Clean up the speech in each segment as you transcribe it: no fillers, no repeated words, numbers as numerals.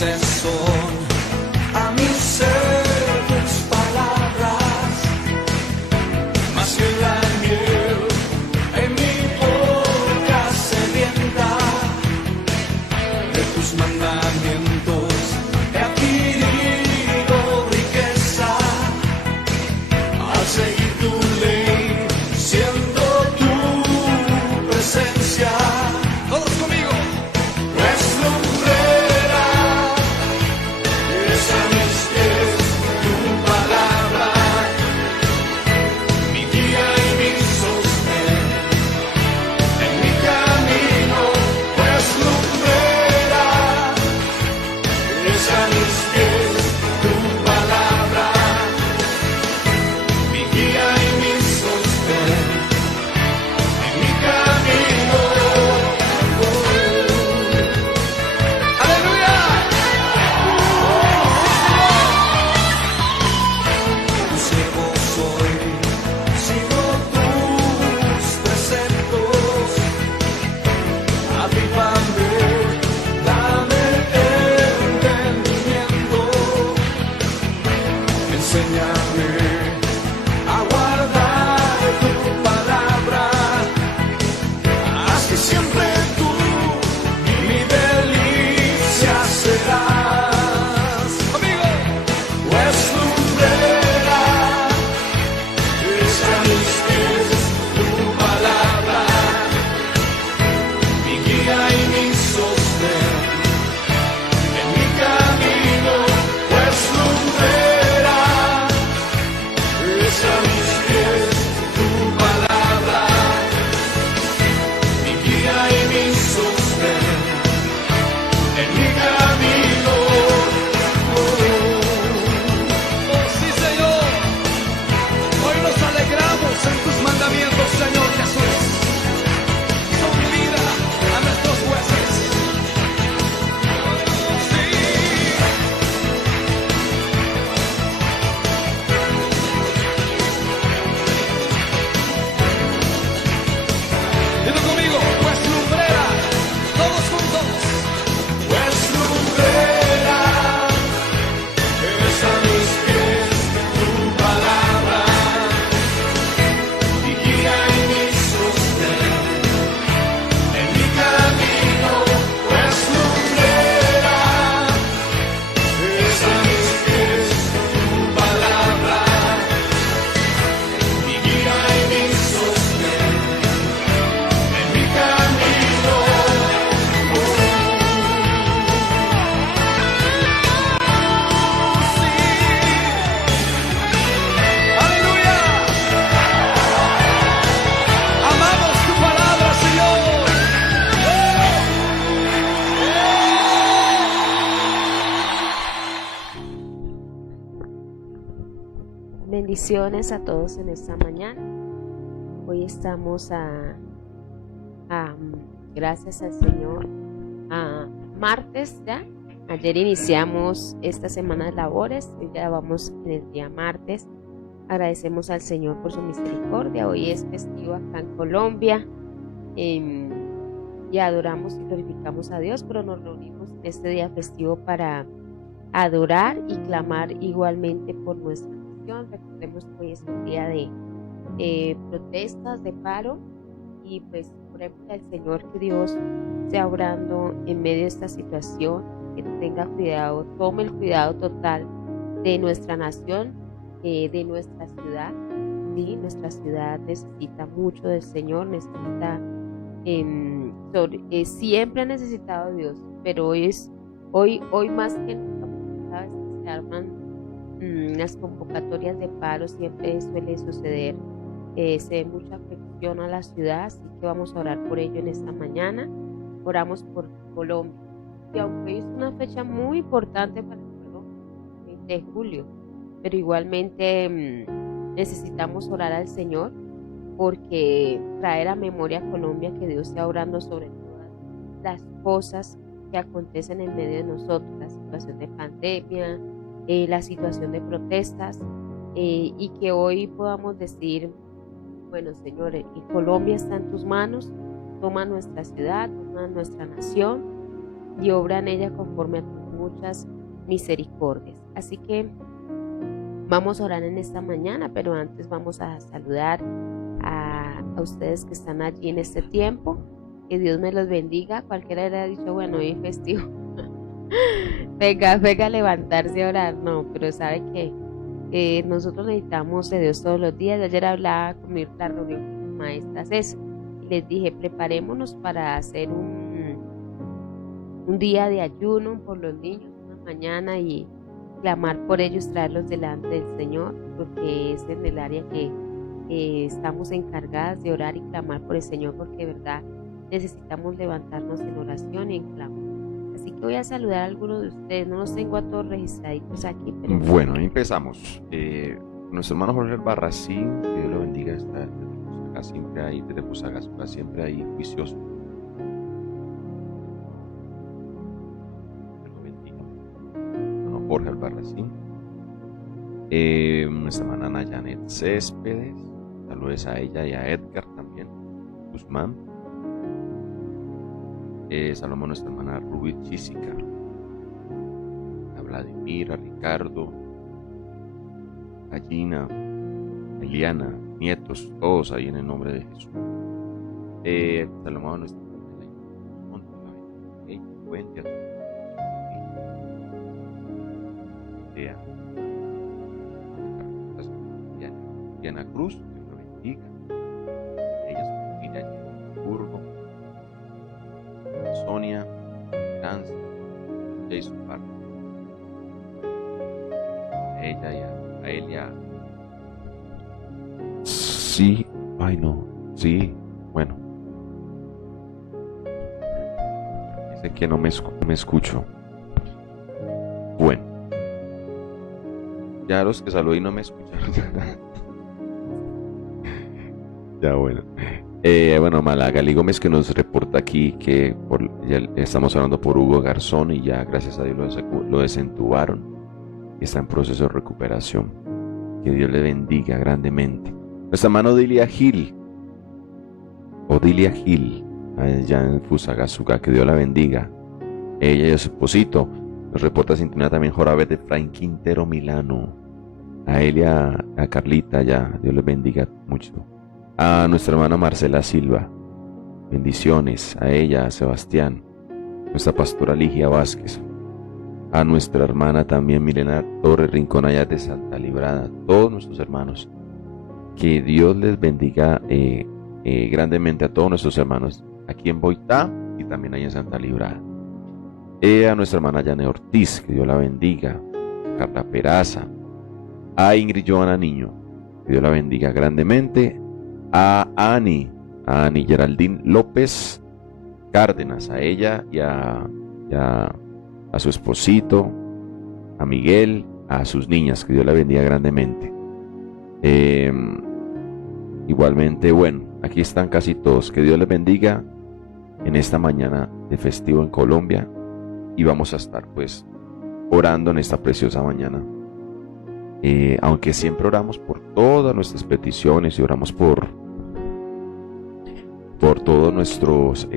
dulces son a mi ser tus palabras, más que la miel en mi boca sedienta. De tus mandamientos he adquirido riqueza al seguir tu ley, siendo tu presencia. Todos conmigo. Pues lumbrera es a mis pies tu palabra, mi guía y mi sostén en mi camino. Pues lumbrera es a mis pies tu palabra, mi guía y mi sostén en mi camino. ¡Aleluya! Tu siervo soy, sigo tus preceptos, avívame, dame entendimiento, enséñame a guardar tu palabra, haz que siempre tú mi delicia serás. Amigo, pues lumbrera es a mis pies tu palabra, mi guía y mi sostén en mi camino. Pues lumbrera es a mis pies tu palabra, mi guía y mi sostén en mi camino. Oh, sí, Señor, hoy nos alegramos en tus mandamientos, Señor Jesús. Son vida a nuestros huesos. Sí. Dilo conmigo, pues lumbrera, todos juntos. Pues lumbrera es a mis pies tu palabra, mi guía y mi sostén en mi camino. Pues lumbrera es a mis pies tu palabra, mi guía y mi sostén en mi camino. Sí. Aleluya. Amamos tu palabra, Señor. Bendiciones a todos en esta mañana. Hoy estamos gracias al Señor, a martes ya. Ayer iniciamos esta semana de labores, hoy ya vamos en el día martes. Agradecemos al Señor por su misericordia. Hoy es festivo acá en Colombia, y adoramos y glorificamos a Dios, pero nos reunimos en este día festivo para adorar y clamar igualmente por nuestra nación. Recordemos que hoy es un día de protestas, de paro, y pues oremos al Señor que Dios sea obrando en medio de esta situación, que tenga cuidado, tome el cuidado total de nuestra nación, de nuestra ciudad. Sí, nuestra ciudad necesita mucho del Señor, necesita siempre ha necesitado de Dios, pero hoy más que nunca, porque sabes que se arman las convocatorias de paro, siempre suele suceder, se ve mucha afección a la ciudad, así que vamos a orar por ello en esta mañana. Oramos por Colombia, y aunque es una fecha muy importante para Colombia, 20 de julio, pero igualmente necesitamos orar al Señor, porque traer a memoria a Colombia que Dios está obrando sobre todas las cosas que acontecen en medio de nosotros, la situación de pandemia, la situación de protestas, y que hoy podamos decir, bueno, Señor, Colombia está en tus manos, toma nuestra ciudad, toma nuestra nación y obra en ella conforme a tu muchas misericordias. Así que vamos a orar en esta mañana, pero antes vamos a saludar a ustedes que están allí en este tiempo. Que Dios me los bendiga. Cualquiera le ha dicho, bueno, hoy es festivo. venga a levantarse a orar. No, pero sabe que nosotros necesitamos de Dios todos los días. Ayer hablaba con la reunión con maestras eso. Y les dije, preparémonos para hacer un día de ayuno por los niños, una mañana, y clamar por ellos, traerlos delante del Señor, porque es en el área que estamos encargadas de orar y clamar por el Señor, porque de verdad necesitamos levantarnos en oración y en clamor. Así que voy a saludar a algunos de ustedes, no los tengo a todos registraditos aquí, pero Bueno, empezamos. Nuestro hermano Jorge Albarracín, que Dios lo bendiga, está acá siempre ahí, desde Fusagasugá, siempre ahí, juicioso. Dios lo bendiga. Hermano Jorge Albarracín. Nuestra hermana Ana Janet Céspedes, saludos a ella y a Edgar también, Guzmán. Saludamos a nuestra hermana Ruby Chisica, a Vladimir, a Ricardo, a Gina, a Eliana, nietos, todos ahí en el nombre de Jesús. Saludamos a nuestra Diana Cruz, Dios lo bendiga. Ella su familia en Burgo. Sonia, Franz, Jason Park. A ella y a Elia. Sí, ay no, sí, bueno. Dice que no me escucho. Bueno. Ya los que saludé y no me escucharon. Ya bueno. Bueno, Malagali Gómez, que nos reporta aquí que ya estamos hablando por Hugo Garzón y ya gracias a Dios lo desentubaron y está en proceso de recuperación. Que Dios le bendiga grandemente. Nuestra hermana Odilia Gil, allá en Fusagasugá, que Dios la bendiga. Ella y su esposito. Nos reporta sintonía también Jorabet de Frank Quintero Milano. A él y a Carlita, ya Dios les bendiga mucho. A nuestra hermana Marcela Silva, bendiciones a ella, a Sebastián, nuestra pastora Ligia Vázquez, a nuestra hermana también Milena Torres Rincón allá de Santa Librada, todos nuestros hermanos, que Dios les bendiga grandemente a todos nuestros hermanos aquí en Boitá y también ahí en Santa Librada. A nuestra hermana Yane Ortiz, que Dios la bendiga, Carla Peraza, a Ingrid Joana Niño, que Dios la bendiga grandemente. A Ani Geraldine López Cárdenas, a ella y a su esposito, a Miguel, a sus niñas, que Dios la bendiga grandemente. Igualmente, bueno, aquí están casi todos, que Dios les bendiga en esta mañana de festivo en Colombia, y vamos a estar pues orando en esta preciosa mañana. Aunque siempre oramos por todas nuestras peticiones y oramos por todas nuestras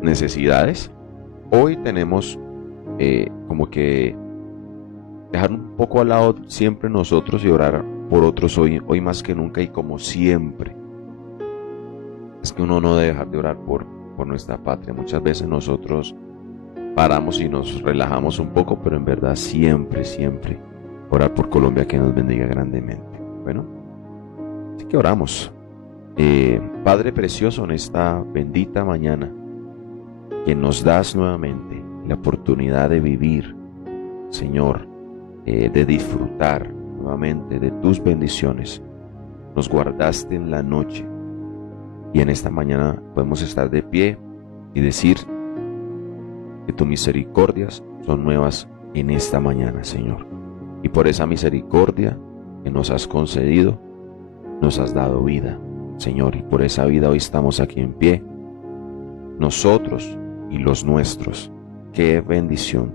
necesidades, hoy tenemos como que dejar un poco al lado siempre nosotros y orar por otros hoy más que nunca, y como siempre es que uno no debe dejar de orar por nuestra patria. Muchas veces nosotros paramos y nos relajamos un poco, pero en verdad siempre orar por Colombia, que nos bendiga grandemente. Bueno, así que oramos. Padre precioso, en esta bendita mañana que nos das nuevamente la oportunidad de vivir, Señor, de disfrutar nuevamente de tus bendiciones. Nos guardaste en la noche y en esta mañana podemos estar de pie y decir que tus misericordias son nuevas en esta mañana, Señor. Y por esa misericordia que nos has concedido, nos has dado vida, Señor, y por esa vida hoy estamos aquí en pie, nosotros y los nuestros. ¡Qué bendición!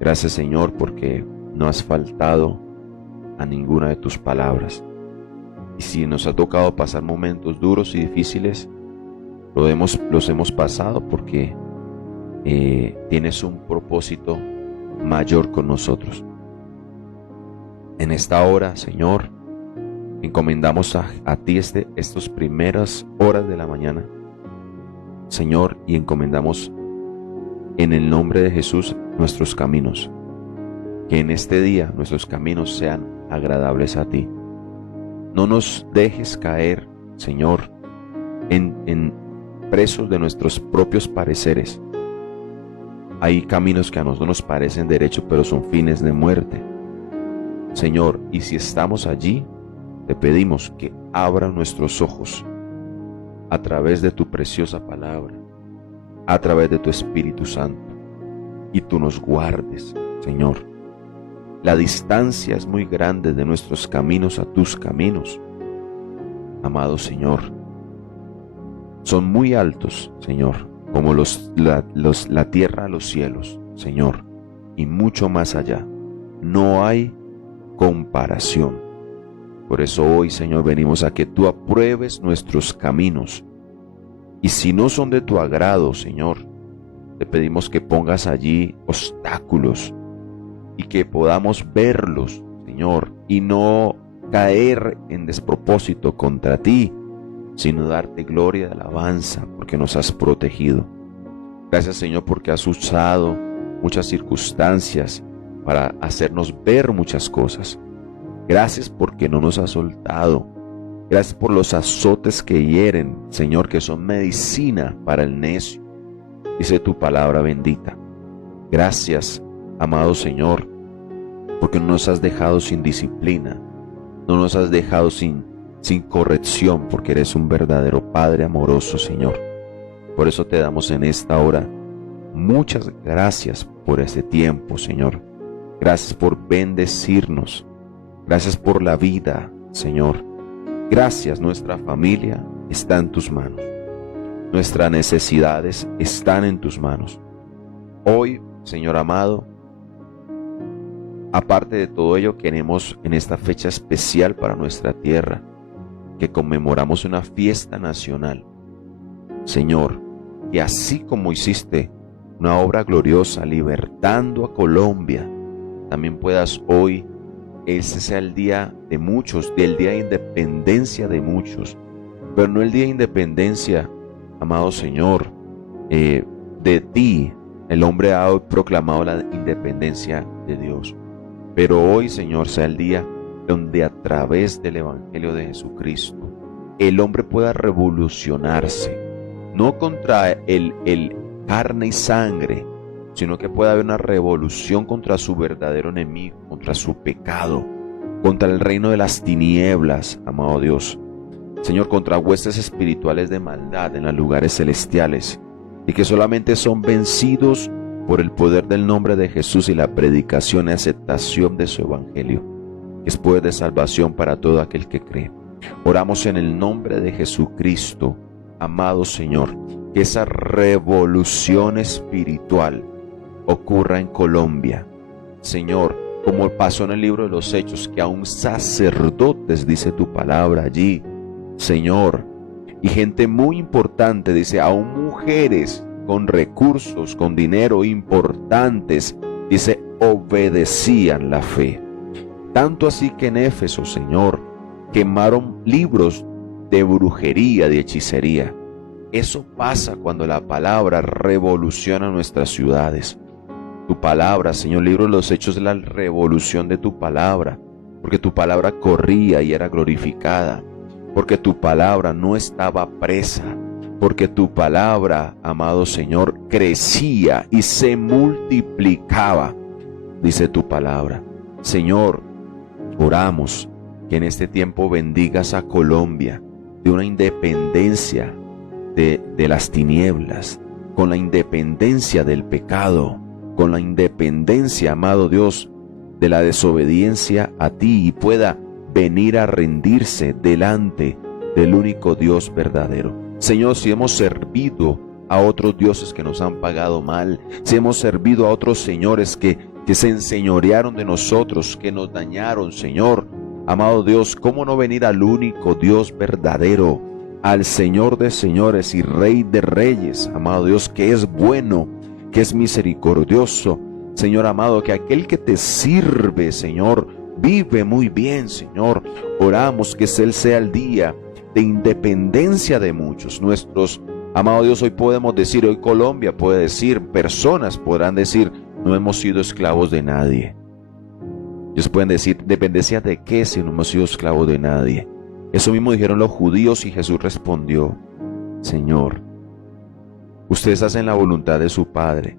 Gracias, Señor, porque no has faltado a ninguna de tus palabras. Y si nos ha tocado pasar momentos duros y difíciles, los hemos pasado porque tienes un propósito mayor con nosotros. En esta hora, Señor, encomendamos a ti estas primeras horas de la mañana, Señor, y encomendamos en el nombre de Jesús nuestros caminos. Que en este día nuestros caminos sean agradables a ti. No nos dejes caer, Señor, en presos de nuestros propios pareceres. Hay caminos que a nosotros nos parecen derechos, pero son fines de muerte. Señor, y si estamos allí, te pedimos que abran nuestros ojos a través de tu preciosa palabra, a través de tu Espíritu Santo, y tú nos guardes, Señor. La distancia es muy grande de nuestros caminos a tus caminos, amado Señor. Son muy altos, Señor, como la tierra a los cielos, Señor, y mucho más allá. No hay comparación. Por eso hoy, Señor, venimos a que tú apruebes nuestros caminos. Y si no son de tu agrado, Señor, te pedimos que pongas allí obstáculos y que podamos verlos, Señor, y no caer en despropósito contra ti, sino darte gloria y alabanza porque nos has protegido. Gracias, Señor, porque has usado muchas circunstancias para hacernos ver muchas cosas. Gracias porque no nos has soltado. Gracias por los azotes que hieren, Señor, que son medicina para el necio. Dice tu palabra bendita. Gracias, amado Señor, porque no nos has dejado sin disciplina, no nos has dejado sin corrección, porque eres un verdadero Padre amoroso, Señor. Por eso te damos en esta hora muchas gracias por este tiempo, Señor. Gracias por bendecirnos. Gracias por la vida, Señor. Gracias, nuestra familia está en tus manos. Nuestras necesidades están en tus manos. Hoy, Señor amado, aparte de todo ello, queremos en esta fecha especial para nuestra tierra, que conmemoramos una fiesta nacional. Señor, que así como hiciste una obra gloriosa libertando a Colombia, también puedas hoy, ese sea el día de muchos, del día de independencia de muchos, pero no el día de independencia, amado Señor, de ti. El hombre ha proclamado la independencia de Dios, pero hoy, Señor, sea el día donde a través del Evangelio de Jesucristo el hombre pueda revolucionarse, no contra el carne y sangre, sino que pueda haber una revolución contra su verdadero enemigo, contra su pecado, contra el reino de las tinieblas, amado Dios. Señor, contra huestes espirituales de maldad en los lugares celestiales, y que solamente son vencidos por el poder del nombre de Jesús y la predicación y aceptación de su Evangelio, que es poder de salvación para todo aquel que cree. Oramos en el nombre de Jesucristo, amado Señor, que esa revolución espiritual ocurra en Colombia. Señor, como pasó en el libro de los Hechos, que aún sacerdotes, dice tu palabra allí, Señor, y gente muy importante, dice, aún mujeres con recursos, con dinero importantes, dice, obedecían la fe. Tanto así que en Éfeso, Señor, quemaron libros de brujería, de hechicería. Eso pasa cuando la palabra revoluciona nuestras ciudades. Tu palabra, Señor, libro de los Hechos, es la revolución de tu palabra, porque tu palabra corría y era glorificada, porque tu palabra no estaba presa, porque tu palabra, amado Señor, crecía y se multiplicaba, dice tu palabra. Señor, oramos que en este tiempo bendigas a Colombia de una independencia de las tinieblas, con la independencia del pecado, con la independencia, amado Dios, de la desobediencia a ti, y pueda venir a rendirse delante del único Dios verdadero. Señor, si hemos servido a otros dioses que nos han pagado mal, si hemos servido a otros señores que se enseñorearon de nosotros, que nos dañaron, Señor, amado Dios, ¿cómo no venir al único Dios verdadero, al Señor de señores y Rey de reyes, amado Dios, que es bueno, que es misericordioso, Señor amado, que aquel que te sirve, Señor, vive muy bien, Señor. Oramos que Él sea el día de independencia de muchos. Nuestros, amado Dios, hoy podemos decir, hoy Colombia puede decir, personas podrán decir, no hemos sido esclavos de nadie. Ellos pueden decir, ¿dependencia de qué si no hemos sido esclavos de nadie? Eso mismo dijeron los judíos y Jesús respondió, Señor, ustedes hacen la voluntad de su Padre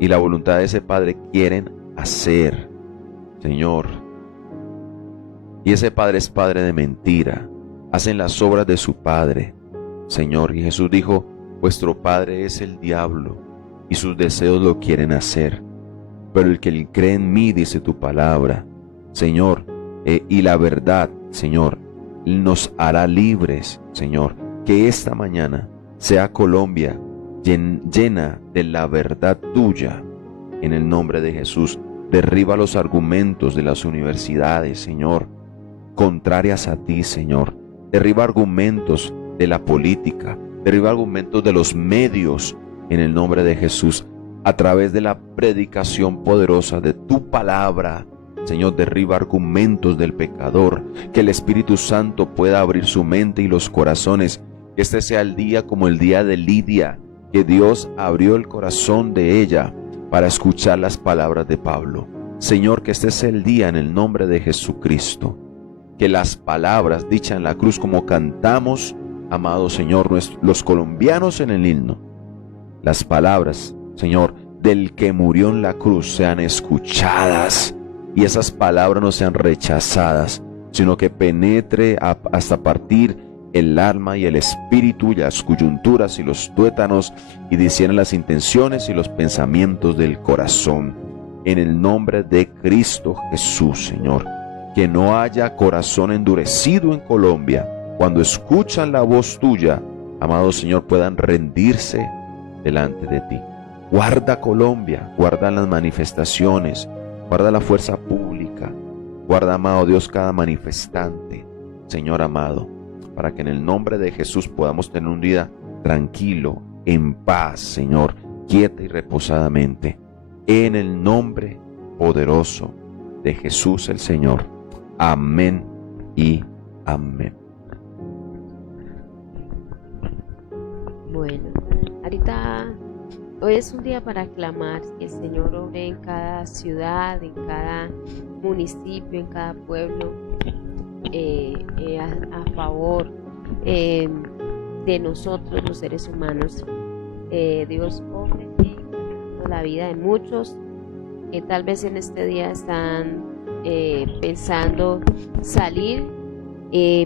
y la voluntad de ese Padre quieren hacer, Señor. Y ese Padre es Padre de mentira, hacen las obras de su Padre, Señor. Y Jesús dijo, vuestro Padre es el diablo y sus deseos lo quieren hacer. Pero el que cree en mí, dice tu palabra, Señor, y la verdad, Señor, nos hará libres, Señor. Que esta mañana sea Colombia llena de la verdad tuya, en el nombre de Jesús. Derriba los argumentos de las universidades, Señor, contrarias a ti, Señor. Derriba argumentos de la política, derriba argumentos de los medios, en el nombre de Jesús. A través de la predicación poderosa de tu palabra, Señor, derriba argumentos del pecador, que el Espíritu Santo pueda abrir su mente y los corazones, que este sea el día como el día de Lidia, que Dios abrió el corazón de ella para escuchar las palabras de Pablo. Señor, que este sea el día en el nombre de Jesucristo, que las palabras dichas en la cruz, como cantamos, amado Señor, los colombianos en el himno, las palabras, Señor, del que murió en la cruz sean escuchadas y esas palabras no sean rechazadas, sino que penetre hasta partir el alma y el espíritu y las coyunturas y los tuétanos y disciernan las intenciones y los pensamientos del corazón. En el nombre de Cristo Jesús, Señor, que no haya corazón endurecido en Colombia. Cuando escuchan la voz tuya, amado Señor, puedan rendirse delante de ti. Guarda Colombia, guarda las manifestaciones, guarda la fuerza pública, guarda, amado Dios, cada manifestante, Señor amado, para que en el nombre de Jesús podamos tener un día tranquilo, en paz, Señor, quieta y reposadamente, en el nombre poderoso de Jesús el Señor. Amén y amén. Bueno, ahorita hoy es un día para clamar que el Señor obre en cada ciudad, en cada municipio, en cada pueblo, a favor de nosotros los seres humanos. Dios obre en la vida de muchos que tal vez en este día están pensando salir,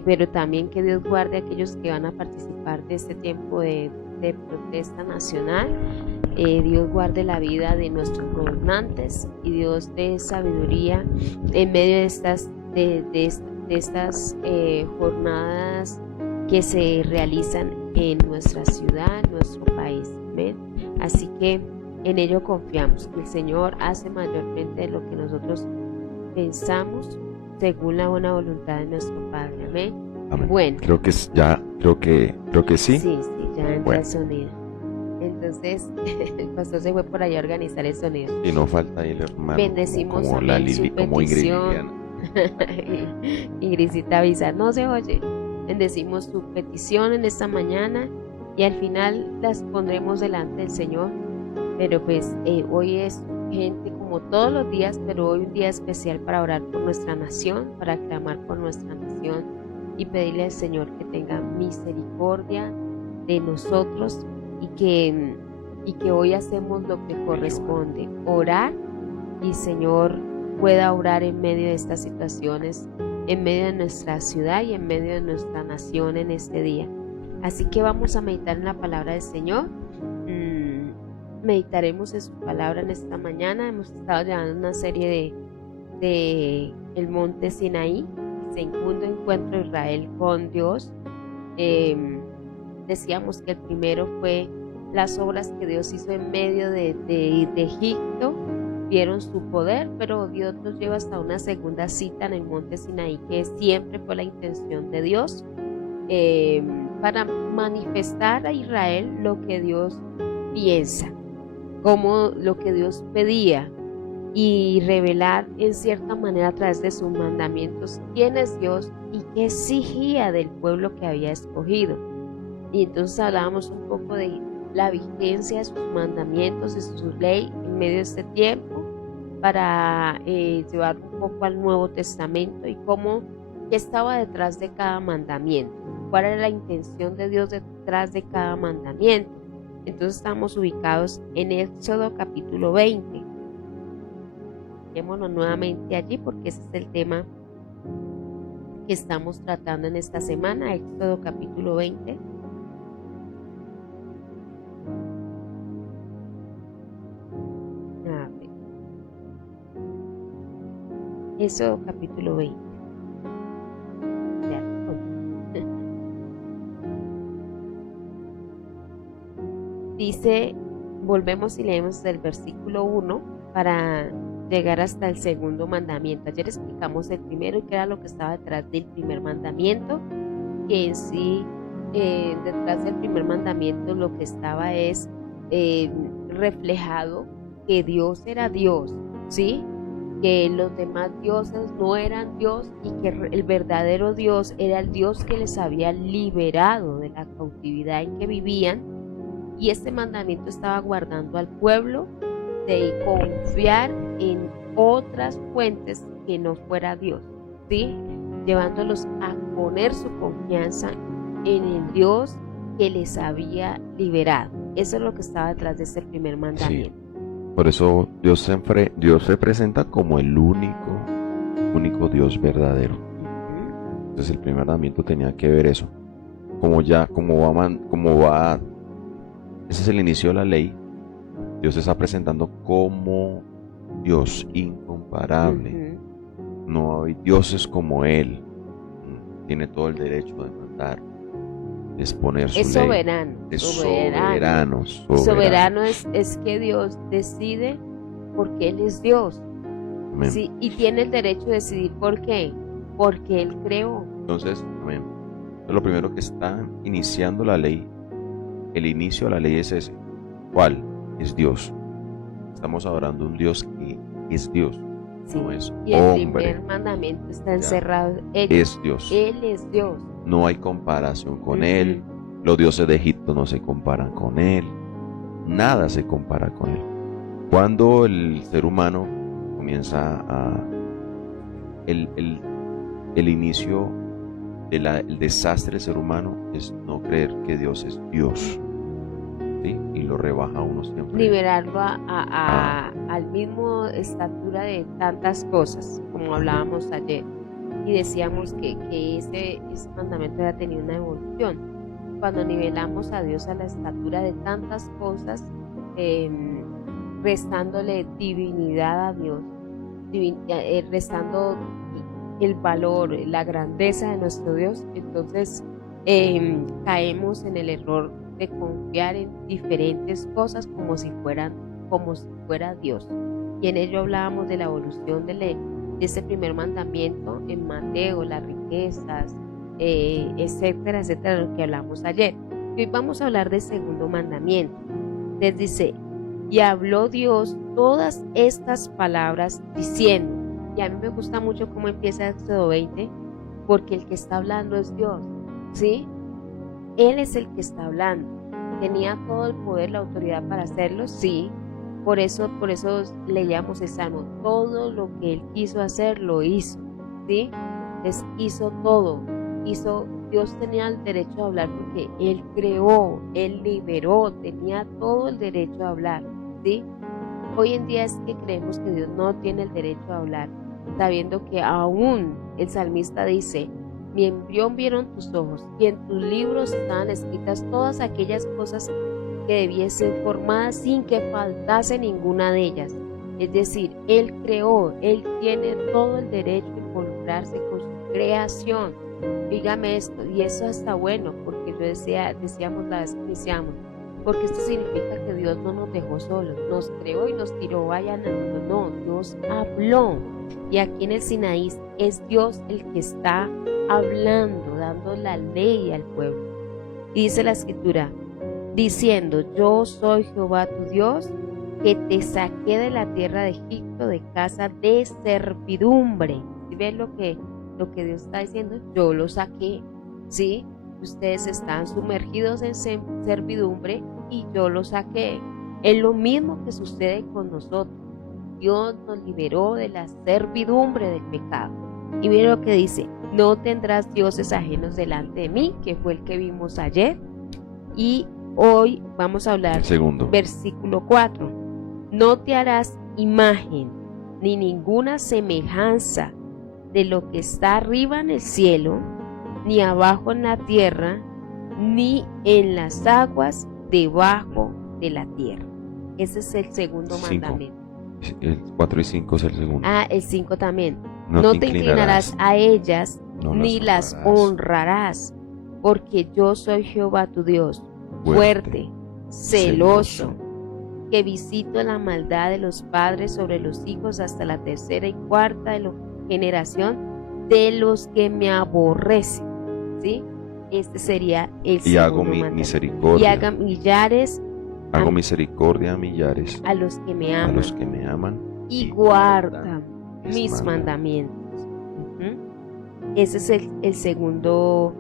pero también que Dios guarde a aquellos que van a participar de este tiempo de protesta nacional. Dios guarde la vida de nuestros gobernantes y Dios dé sabiduría en medio de estas jornadas que se realizan en nuestra ciudad, en nuestro país. Amén. Así que en ello confiamos, que el Señor hace mayormente de lo que nosotros pensamos según la buena voluntad de nuestro Padre. Amén. Amén. Bueno, Creo que sí. sí, ya entra Bueno. el sonido. Entonces, el pastor se fue por allá a organizar el sonido. Y no falta ahí el hermano, Bendecimos como amén, la su Lili, como Ingrid petición. Liliana. Y Grisita avisa, no se oye. Bendecimos su petición en esta mañana y al final las pondremos delante del Señor. Pero pues hoy es gente como todos los días, pero hoy un día especial para orar por nuestra nación, para clamar por nuestra nación y pedirle al Señor que tenga misericordia de nosotros y que hoy hacemos lo que corresponde, orar, y Señor pueda obrar en medio de estas situaciones, en medio de nuestra ciudad y en medio de nuestra nación en este día. Así que vamos a meditar en la palabra del Señor. Meditaremos en su palabra en esta mañana. Hemos estado llevando una serie de el monte Sinaí, segundo encuentro de Israel con Dios. Decíamos que el primero fue las obras que Dios hizo en medio de Egipto. Vieron su poder, pero Dios nos lleva hasta una segunda cita en el monte Sinaí, que siempre fue la intención de Dios, para manifestar a Israel lo que Dios piensa, cómo lo que Dios pedía y revelar en cierta manera a través de sus mandamientos quién es Dios y qué exigía del pueblo que había escogido. Y entonces hablábamos un poco de la vigencia de sus mandamientos, de su ley en medio de este tiempo, para llevar un poco al Nuevo Testamento y cómo qué estaba detrás de cada mandamiento, cuál era la intención de Dios detrás de cada mandamiento. Entonces estamos ubicados en Éxodo capítulo 20. Quedémonos nuevamente allí porque ese es el tema que estamos tratando en esta semana, Éxodo capítulo 20. A ver. Éxodo capítulo 20. Dice, volvemos y leemos del versículo 1 para llegar hasta el segundo mandamiento. Ayer explicamos el primero y qué era lo que estaba detrás del primer mandamiento, que en sí, detrás del primer mandamiento lo que estaba es reflejado que Dios era Dios, ¿sí? Que los demás dioses no eran Dios y que el verdadero Dios era el Dios que les había liberado de la cautividad en que vivían. Y este mandamiento estaba guardando al pueblo de confiar en otras fuentes que no fuera Dios, ¿sí? Llevándolos a poner su confianza en el Dios que les había liberado. Eso es lo que estaba detrás de este primer mandamiento. Sí. Por eso Dios se presenta como el único Dios verdadero. Entonces el primer mandamiento tenía que ver eso. Ese es el inicio de la ley. Dios se está presentando como Dios incomparable. No hay dioses como Él. Tiene todo el derecho de mandar, de exponer su ley. Soberano. Es soberano es que Dios decide porque Él es Dios. Amén. Sí, y tiene el derecho de decidir por qué. Porque Él creó. Entonces, amén. Lo primero que está iniciando la ley, el inicio de la ley es ese. ¿Cuál? Es Dios. Estamos adorando a un Dios que es Dios, sí. No es y el hombre. primer mandamiento está encerrado. Es Dios. Él es Dios. No hay comparación con Él. Los dioses de Egipto no se comparan con Él. Nada se compara con Él. Cuando el ser humano comienza el inicio el desastre del ser humano es no creer que Dios es Dios, ¿sí? Y lo rebaja a uno siempre. Liberarlo al mismo estatura de tantas cosas, como hablábamos ayer. Y decíamos que ese mandamiento había tenido una evolución. Cuando nivelamos a Dios a la estatura de tantas cosas, restándole divinidad a Dios, restando el valor, la grandeza de nuestro Dios, entonces caemos en el error de confiar en diferentes cosas como si fuera Dios. Y en ello hablábamos de la evolución de ese primer mandamiento en Mateo, las riquezas, etcétera, etcétera, lo que hablamos ayer. Y hoy vamos a hablar del segundo mandamiento. Les dice, y habló Dios todas estas palabras diciendo. Y a mí me gusta mucho cómo empieza Éxodo 20, porque el que está hablando es Dios, ¿sí? Él es el que está hablando. ¿Tenía todo el poder, la autoridad para hacerlo? Sí. Por eso leíamos el Salmo. Todo lo que Él quiso hacer, lo hizo, ¿sí? Hizo todo. Dios tenía el derecho a hablar porque Él creó, Él liberó, tenía todo el derecho a hablar, ¿sí? Hoy en día es que creemos que Dios no tiene el derecho a hablar, sabiendo que aún el salmista dice, mi embrión vieron tus ojos y en tus libros estaban escritas todas aquellas cosas que debiesen formadas sin que faltase ninguna de ellas. Es decir, Él creó, Él tiene todo el derecho a involucrarse con su creación. Dígame esto, y eso está bueno, porque decíamos la vez que iniciamos, porque esto significa que Dios no nos dejó solos, nos creó y nos tiró, vayan al mundo. No, Dios habló. Y aquí en el Sinaí es Dios el que está hablando, dando la ley al pueblo. Y dice la Escritura, diciendo, yo soy Jehová tu Dios, que te saqué de la tierra de Egipto, de casa de servidumbre. ¿Sí ven lo que Dios está diciendo? Yo los saqué, ¿sí? Ustedes están sumergidos en servidumbre y yo los saqué. Es lo mismo que sucede con nosotros. Dios nos liberó de la servidumbre del pecado. Y miren lo que dice: no tendrás dioses ajenos delante de mí, que fue el que vimos ayer. Y hoy vamos a hablar El segundo. versículo 4. No te harás imagen ni ninguna semejanza de lo que está arriba en el cielo, ni abajo en la tierra, ni en las aguas debajo de la tierra. Ese es el segundo 5. mandamiento. El 4 y 5 es el segundo. Ah, el 5 también. No No te te inclinarás a ellas, no ni las honrarás, porque yo soy Jehová tu Dios, fuerte, celoso, que visito la maldad de los padres sobre los hijos hasta la tercera y cuarta generación de los que me aborrecen. ¿Sí? Este sería el Y hago segundo mandamiento. misericordia. Y haga millares Hago misericordia a millares a los que me a aman los que me aman y guardan mis mandamientos. Ese es el segundo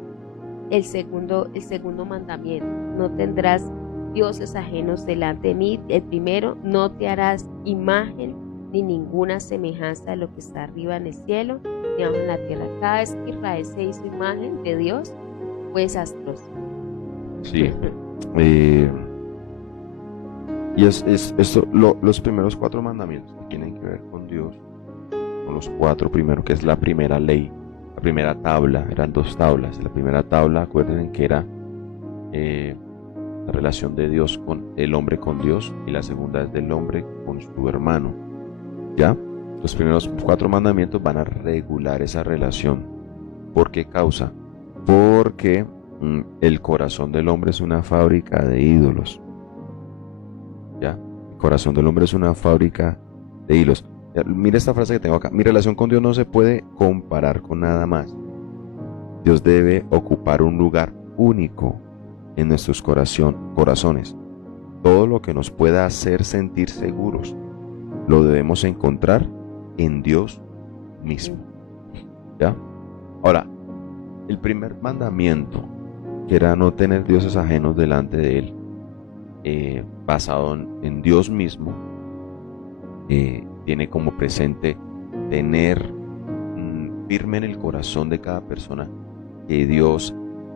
mandamiento. No tendrás dioses ajenos delante de mí. El primero: no te harás imagen ni ninguna semejanza de lo que está arriba en el cielo ni abajo en la tierra. Cada vez que Israel se hizo imagen de Dios, fue desastroso. Sí. Y los primeros 4 mandamientos que tienen que ver con Dios, con los 4 primeros, que es la primera ley, la primera tabla. Eran 2 tablas. La primera tabla, acuérdense que era la relación de Dios con el hombre con Dios, y la segunda es del hombre con su hermano. ¿Ya? Los primeros 4 mandamientos van a regular esa relación. ¿Por qué causa? Porque el corazón del hombre es una fábrica de ídolos. ¿Ya? El corazón del hombre es una fábrica de ídolos. Mira esta frase que tengo acá: mi relación con Dios no se puede comparar con nada más. Dios debe ocupar un lugar único en nuestros corazones. Todo lo que nos pueda hacer sentir seguros lo debemos encontrar en Dios mismo. ¿Ya? Ahora, el primer mandamiento, que era no tener dioses ajenos delante de Él, basado en Dios mismo, tiene como presente tener firme en el corazón de cada persona que Dios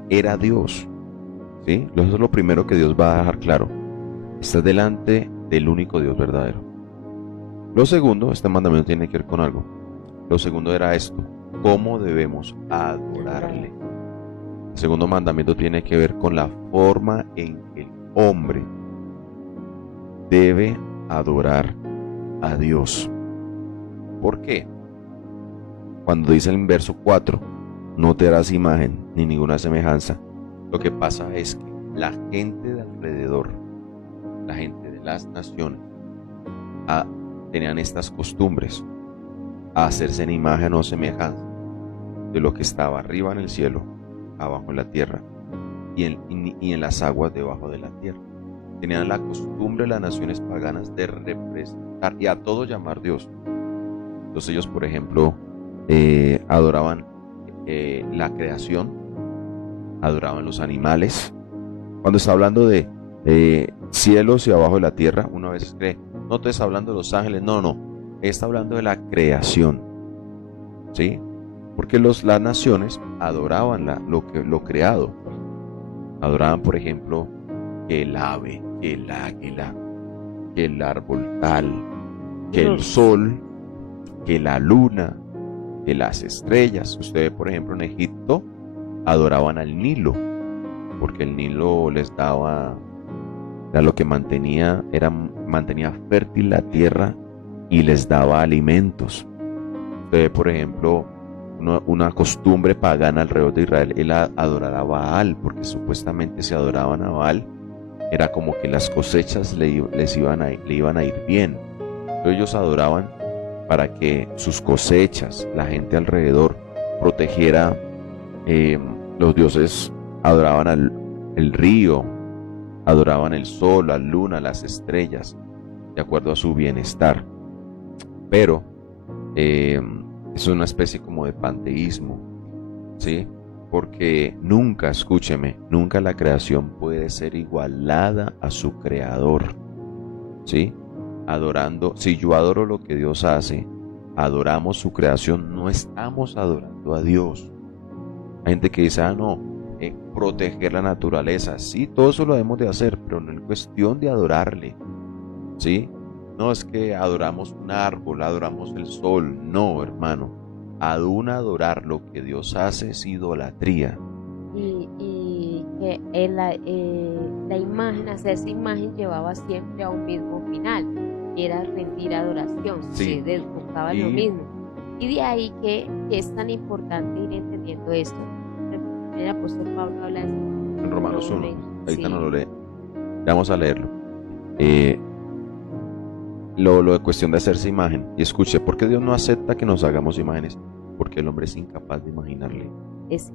era Dios. ¿Sí? Eso es lo primero que Dios va a dejar claro: estás delante del único Dios verdadero. Lo segundo, este mandamiento tiene que ver con algo. Lo segundo era esto: cómo debemos adorarle. El segundo mandamiento tiene que ver con la forma en que el hombre debe adorar a Dios. ¿Por qué? Cuando dice en el verso 4: no te harás imagen ni ninguna semejanza, lo que pasa es que la gente de alrededor, la gente de las naciones, tenían estas costumbres: a hacerse en imagen o semejanza de lo que estaba arriba en el cielo, abajo en la tierra y en las aguas debajo de la tierra. Tenían la costumbre las naciones paganas de representar y a todo llamar Dios. Entonces ellos, por ejemplo, adoraban la creación, adoraban los animales. Cuando está hablando de cielos y abajo de la tierra, uno a veces cree: no te está hablando de los ángeles. No, está hablando de la creación, ¿sí? Porque las naciones adoraban lo creado. Adoraban, por ejemplo, que el ave, que el águila, que el árbol tal, que el sol, que la luna, que las estrellas. Ustedes, por ejemplo, en Egipto adoraban al Nilo, porque el Nilo les daba, era lo que mantenía fértil la tierra y les daba alimentos. Ustedes, por ejemplo, una costumbre pagana alrededor de Israel, él adorar a Baal, porque supuestamente si adoraban a Baal era como que las cosechas le iban a ir bien. Entonces ellos adoraban para que sus cosechas, la gente alrededor, protegiera. Los dioses adoraban el río, adoraban el sol, la luna, las estrellas, de acuerdo a su bienestar. Pero es una especie como de panteísmo, ¿sí? Porque nunca, escúcheme, nunca la creación puede ser igualada a su creador, ¿sí? Adorando, si yo adoro lo que Dios hace, adoramos su creación, no estamos adorando a Dios. Hay gente que dice, no, proteger la naturaleza, sí, todo eso lo debemos de hacer, pero no es cuestión de adorarle, ¿sí? No es que adoramos un árbol, adoramos el sol, no, hermano. Aún adorar lo que Dios hace es idolatría. Y que la imagen, hacerse imagen llevaba siempre a un mismo final, que era rendir adoración, Sí. se desbocaba en lo Y- mismo. Y de ahí que es tan importante ir entendiendo esto. El apóstol Pablo habla de En Romanos 1, ahorita sí. no lo lee. Vamos a leerlo. Lo de cuestión de hacerse imagen. Y escuche, ¿por qué Dios no acepta que nos hagamos imágenes? Porque el hombre es incapaz de imaginarle. Es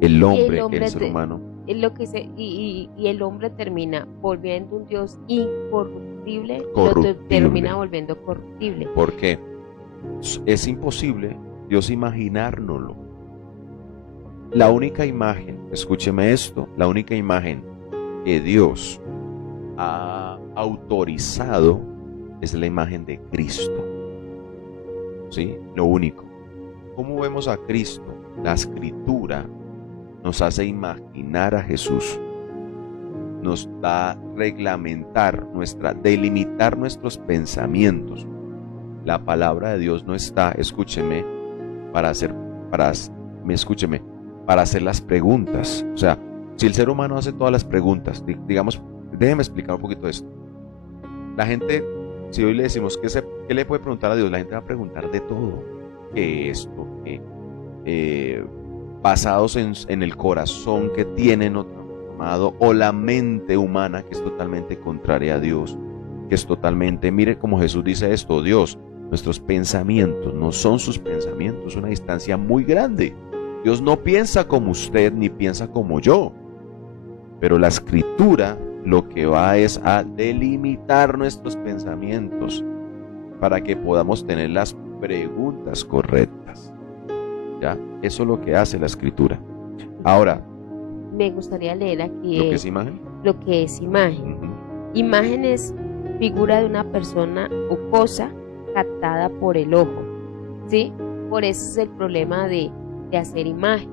El hombre, hombre el ser de- humano, es lo que dice, y el hombre termina volviendo un Dios incorruptible, lo Corruptible. termina volviendo corruptible. porque es imposible Dios imaginárnoslo. La única imagen, escúcheme esto, la única imagen que Dios ha autorizado es la imagen de Cristo. ¿Sí? Lo único. ¿Cómo vemos a Cristo? La Escritura nos hace imaginar a Jesús. Nos da reglamentar delimitar nuestros pensamientos. La palabra de Dios no está, escúcheme, para hacer las preguntas. O sea, si el ser humano hace todas las preguntas, digamos, déjeme explicar un poquito esto. La gente, si hoy le decimos ¿qué le puede preguntar a Dios? La gente va a preguntar de todo. ¿Qué esto? Basados en el corazón que tienen o transformado, o la mente humana que es totalmente contraria a Dios, que es totalmente, mire como Jesús dice esto, Dios, nuestros pensamientos no son sus pensamientos, una distancia muy grande. Dios no piensa como usted ni piensa como yo, pero la Escritura lo que va es a delimitar nuestros pensamientos para que podamos tener las preguntas correctas. ¿Ya? Eso es lo que hace la Escritura. Ahora, Me gustaría leer aquí ¿lo que es imagen? lo que es imagen. Ujú. Imagen es figura de una persona o cosa captada por el ojo, ¿sí? Por eso es el problema de hacer imagen,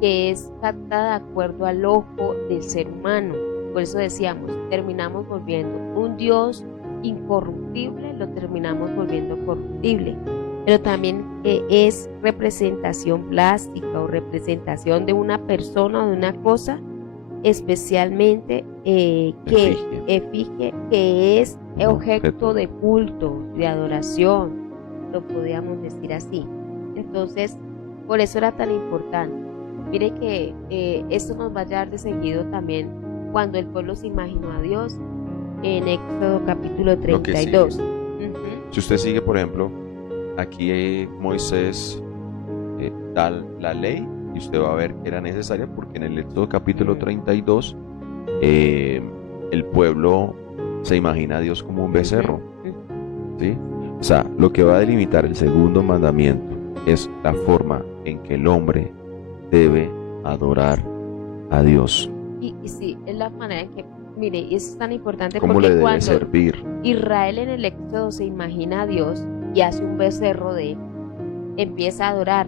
que es captada de acuerdo al ojo del ser humano. Por eso decíamos, terminamos volviendo un Dios incorruptible, lo terminamos volviendo corruptible. Pero también es representación plástica o representación de una persona o de una cosa, especialmente efigie, que es objeto de culto, de adoración, lo podríamos decir así. Entonces, por eso era tan importante. Mire que esto nos va a llevar de seguido también cuando el pueblo se imaginó a Dios en Éxodo capítulo Lo que 32. sigue. Ujú. Si usted sigue, por ejemplo, aquí Moisés da la ley y usted va a ver que era necesaria porque en el Éxodo capítulo 32 el pueblo se imagina a Dios como un becerro, ¿sí? O sea, lo que va a delimitar el segundo mandamiento es la forma en que el hombre debe adorar a Dios. Y sí, es la manera en que, mire, y eso es tan importante ¿Cómo le porque debe cuando servir? Israel en el Éxodo se imagina a Dios y hace un becerro de él, empieza a adorar.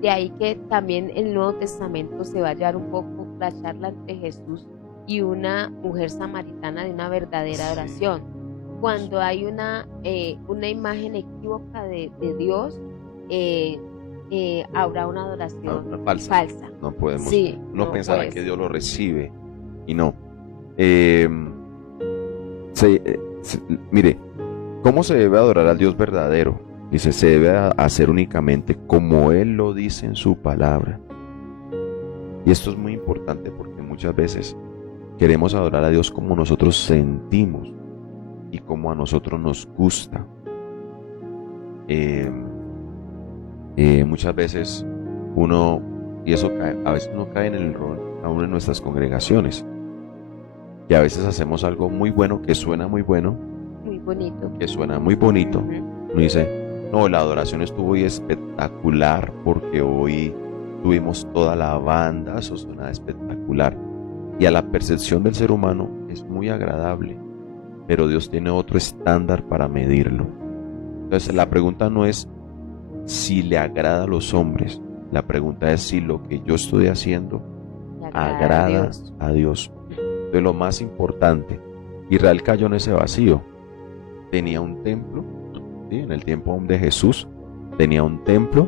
De ahí que también el Nuevo Testamento se va a llevar un poco la charla entre Jesús y una mujer samaritana de una verdadera Sí. adoración. Cuando hay una imagen equívoca de Dios, habrá una adoración No, falsa. falsa. No podemos. Sí, No pensará puede que ser. Dios lo recibe y no. Mire, ¿cómo se debe adorar al Dios verdadero? Dice, se debe hacer únicamente como Él lo dice en su palabra. Y esto es muy importante porque muchas veces queremos adorar a Dios como nosotros sentimos y como a nosotros nos gusta. Muchas veces uno, y eso a veces uno cae en el error aún en nuestras congregaciones, que a veces hacemos algo muy bueno, que suena muy bueno, Muy bonito. que suena muy bonito. Ujú. Uno dice, no, la adoración estuvo hoy espectacular porque hoy tuvimos toda la banda, eso suena espectacular. Y a la percepción del ser humano es muy agradable, pero Dios tiene otro estándar para medirlo. Entonces la pregunta no es si le agrada a los hombres, la pregunta es si lo que yo estoy haciendo Le agrada Dios. a Dios. Entonces lo más importante, Israel cayó en ese vacío. Tenía un templo, ¿sí? En el tiempo de Jesús tenía un templo,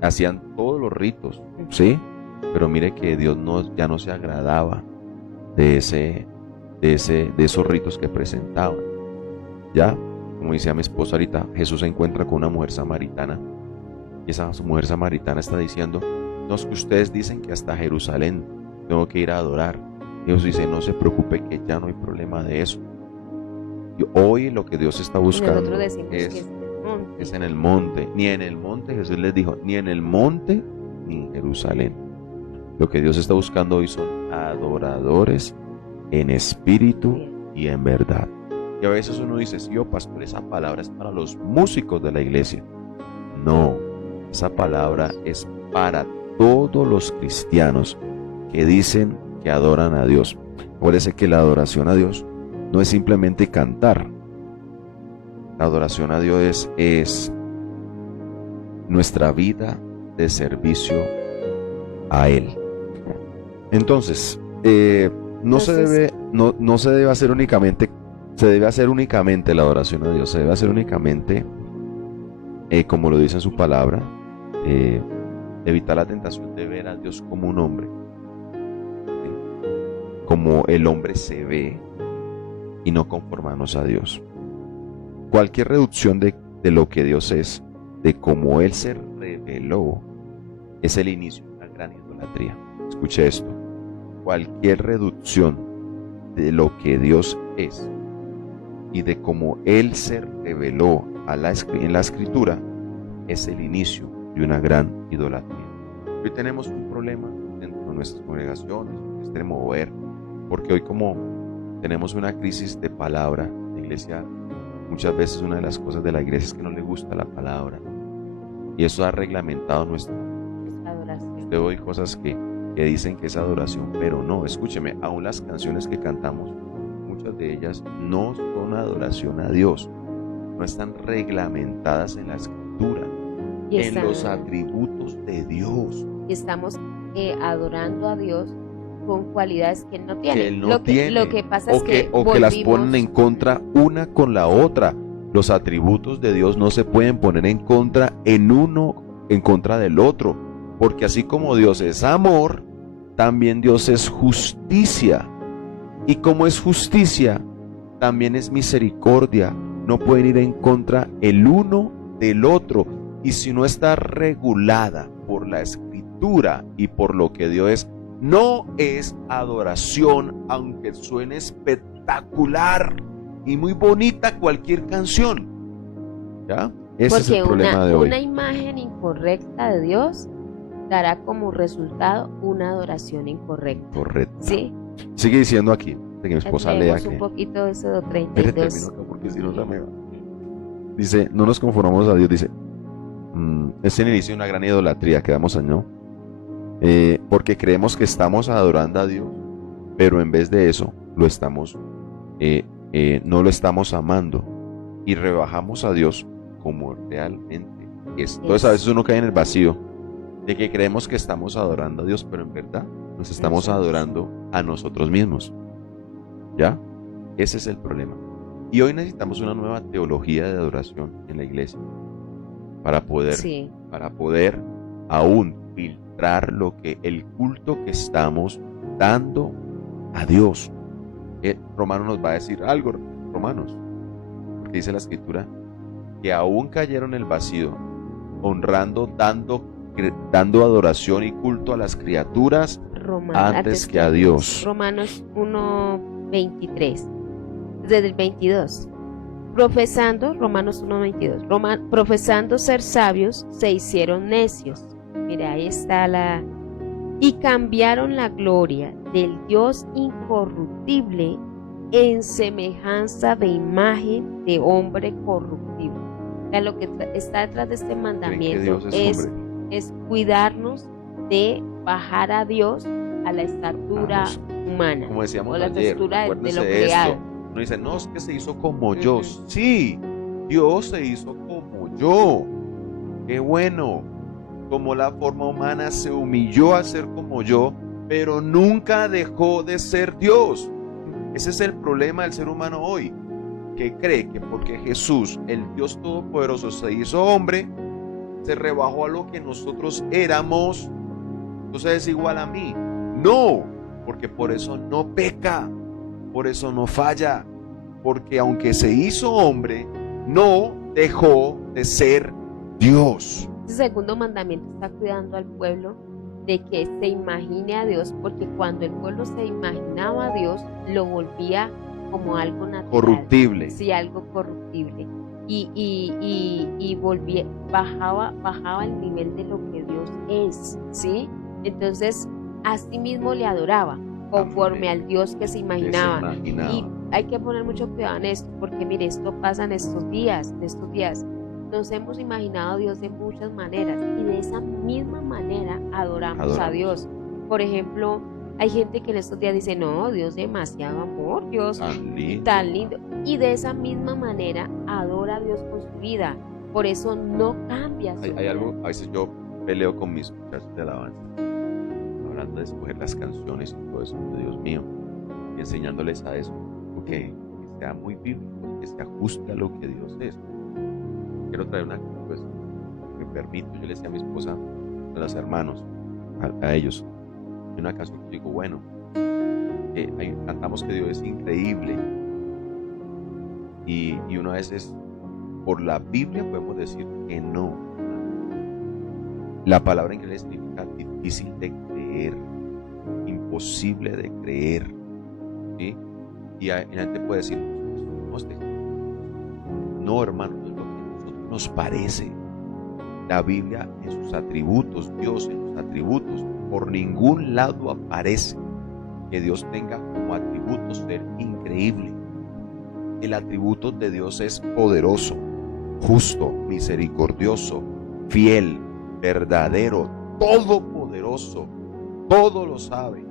hacían todos los ritos, ¿sí? Pero mire que Dios ya no se agradaba de esos ritos que presentaban. Ya, como decía mi esposa ahorita, Jesús se encuentra con una mujer samaritana y esa mujer samaritana está diciendo, no, es que ustedes dicen que hasta Jerusalén tengo que ir a adorar. Dios dice, no se preocupe que ya no hay problema de eso. Y hoy lo que Dios está buscando Nosotros decimos que es en el monte. Ni en el monte, Jesús les dijo, ni en el monte ni en Jerusalén. Lo que Dios está buscando hoy son adoradores en espíritu y en verdad. Y a veces uno dice, sí, pastor, esa palabra es para los músicos de la iglesia. No, esa palabra es para todos los cristianos que dicen que adoran a Dios. Acuérdese que la adoración a Dios no es simplemente cantar. La adoración a Dios es nuestra vida de servicio a Él. Entonces, no se debe hacer únicamente la adoración a Dios, se debe hacer únicamente, como lo dice en su palabra, evitar la tentación de ver a Dios como un hombre, ¿sí? Como el hombre se ve, y no conformarnos a Dios. Cualquier reducción de lo que Dios es, de cómo Él se reveló, es el inicio de una gran idolatría. Escuche esto: cualquier reducción de lo que Dios es y de cómo Él se reveló en la Escritura es el inicio de una gran idolatría. Hoy tenemos un problema dentro de nuestras congregaciones, en extremo ver, porque hoy como tenemos una crisis de palabra, la iglesia, muchas veces una de las cosas de la iglesia es que no le gusta la palabra, y eso ha reglamentado nuestra adoración. Usted oye cosas que dicen que es adoración, pero no, escúcheme, aún las canciones que cantamos, muchas de ellas no son adoración a Dios, no están reglamentadas en la Escritura, en los atributos de Dios. Y estamos adorando a Dios con cualidades que Él no tiene. Que Él no tiene. Lo que pasa es que las ponen en contra una con la otra. Los atributos de Dios no se pueden poner en contra en contra del otro, porque así como Dios es amor, también Dios es justicia, y como es justicia, también es misericordia. No pueden ir en contra el uno del otro, y si no está regulada por la Escritura y por lo que Dios es, no es adoración, aunque suene espectacular y muy bonita cualquier canción. ¿Ya? Ese es el problema de hoy. Una imagen incorrecta de Dios dará como resultado una adoración incorrecta. Correcto. ¿Sí? Sigue diciendo aquí, de que mi esposa lea un poquito de eso de Pero 32. termino acá porque si no se me va. Dice, no nos conformamos a Dios, dice, es el inicio de una gran idolatría, quedamos año. Porque creemos que estamos adorando a Dios, pero en vez de eso no lo estamos amando y rebajamos a Dios como realmente es. Entonces a veces uno cae en el vacío de que creemos que estamos adorando a Dios, pero en verdad nos estamos adorando a nosotros mismos. ¿Ya? Ese es el problema. Y hoy necesitamos una nueva teología de adoración en la iglesia para poder aún filtrar el culto que estamos dando a Dios. Romano nos va a decir algo, Romanos, porque dice la Escritura que aún cayeron en el vacío, honrando, dando adoración y culto a las criaturas antes que a Dios. Romanos 1:23, desde el 22. Romanos 1:22, profesando ser sabios, se hicieron necios. Mira, ahí está y cambiaron la gloria del Dios incorruptible en semejanza de imagen de hombre corruptible. O sea, lo que está detrás de este ¿Creen que mandamiento Dios es hombre? es cuidarnos de bajar a Dios a la estatura Vamos, humana como decíamos o la ayer, estatura de acuérdense lo de esto. creado. Uno dice, no, es que se hizo como yo. Ujú. Sí, Dios se hizo como yo. Qué bueno. Tomó la forma humana, se humilló a ser como yo, pero nunca dejó de ser Dios. Ese es el problema del ser humano hoy, que cree que porque Jesús, el Dios Todopoderoso, se hizo hombre, se rebajó a lo que nosotros éramos, entonces es igual a mí. No, porque por eso no peca, por eso no falla, porque aunque se hizo hombre, no dejó de ser Dios. Este segundo mandamiento está cuidando al pueblo de que se imagine a Dios, porque cuando el pueblo se imaginaba a Dios, lo volvía como algo natural. Corruptible. Sí, algo corruptible. Y bajaba el nivel de lo que Dios es, ¿sí? Entonces, así mismo le adoraba, conforme Amén. al Dios que se imaginaba. imaginaba. Y hay que poner mucho cuidado en esto, porque mire, esto pasa en estos días. Nos hemos imaginado a Dios de muchas maneras y de esa misma manera adoramos a Dios. Por ejemplo, hay gente que en estos días dice, no, Dios demasiado amor, Dios tan lindo. Y de esa misma manera adora a Dios con su vida. Por eso no cambia su Hay vida. algo, a veces yo peleo con mis muchachos de alabanza, hablando de escoger las canciones y todo eso, Dios mío, y enseñándoles a eso, que sea muy bíblico, que se ajuste a lo que Dios es. Quiero traer una, pues, me permito, yo le decía a mi esposa, a los hermanos, a ellos, una canción que digo, bueno, cantamos que Dios es increíble, y una vez es, por la Biblia podemos decir que no. La palabra inglesa significa difícil de creer, imposible de creer, ¿sí? Y la gente puede decir, no, hermano, no es lo que a nosotros nos parece. La Biblia en sus atributos, Dios en sus atributos, por ningún lado aparece que Dios tenga como atributo ser increíble. El atributo de Dios es poderoso, justo, misericordioso, fiel, verdadero, todopoderoso, todo lo sabe,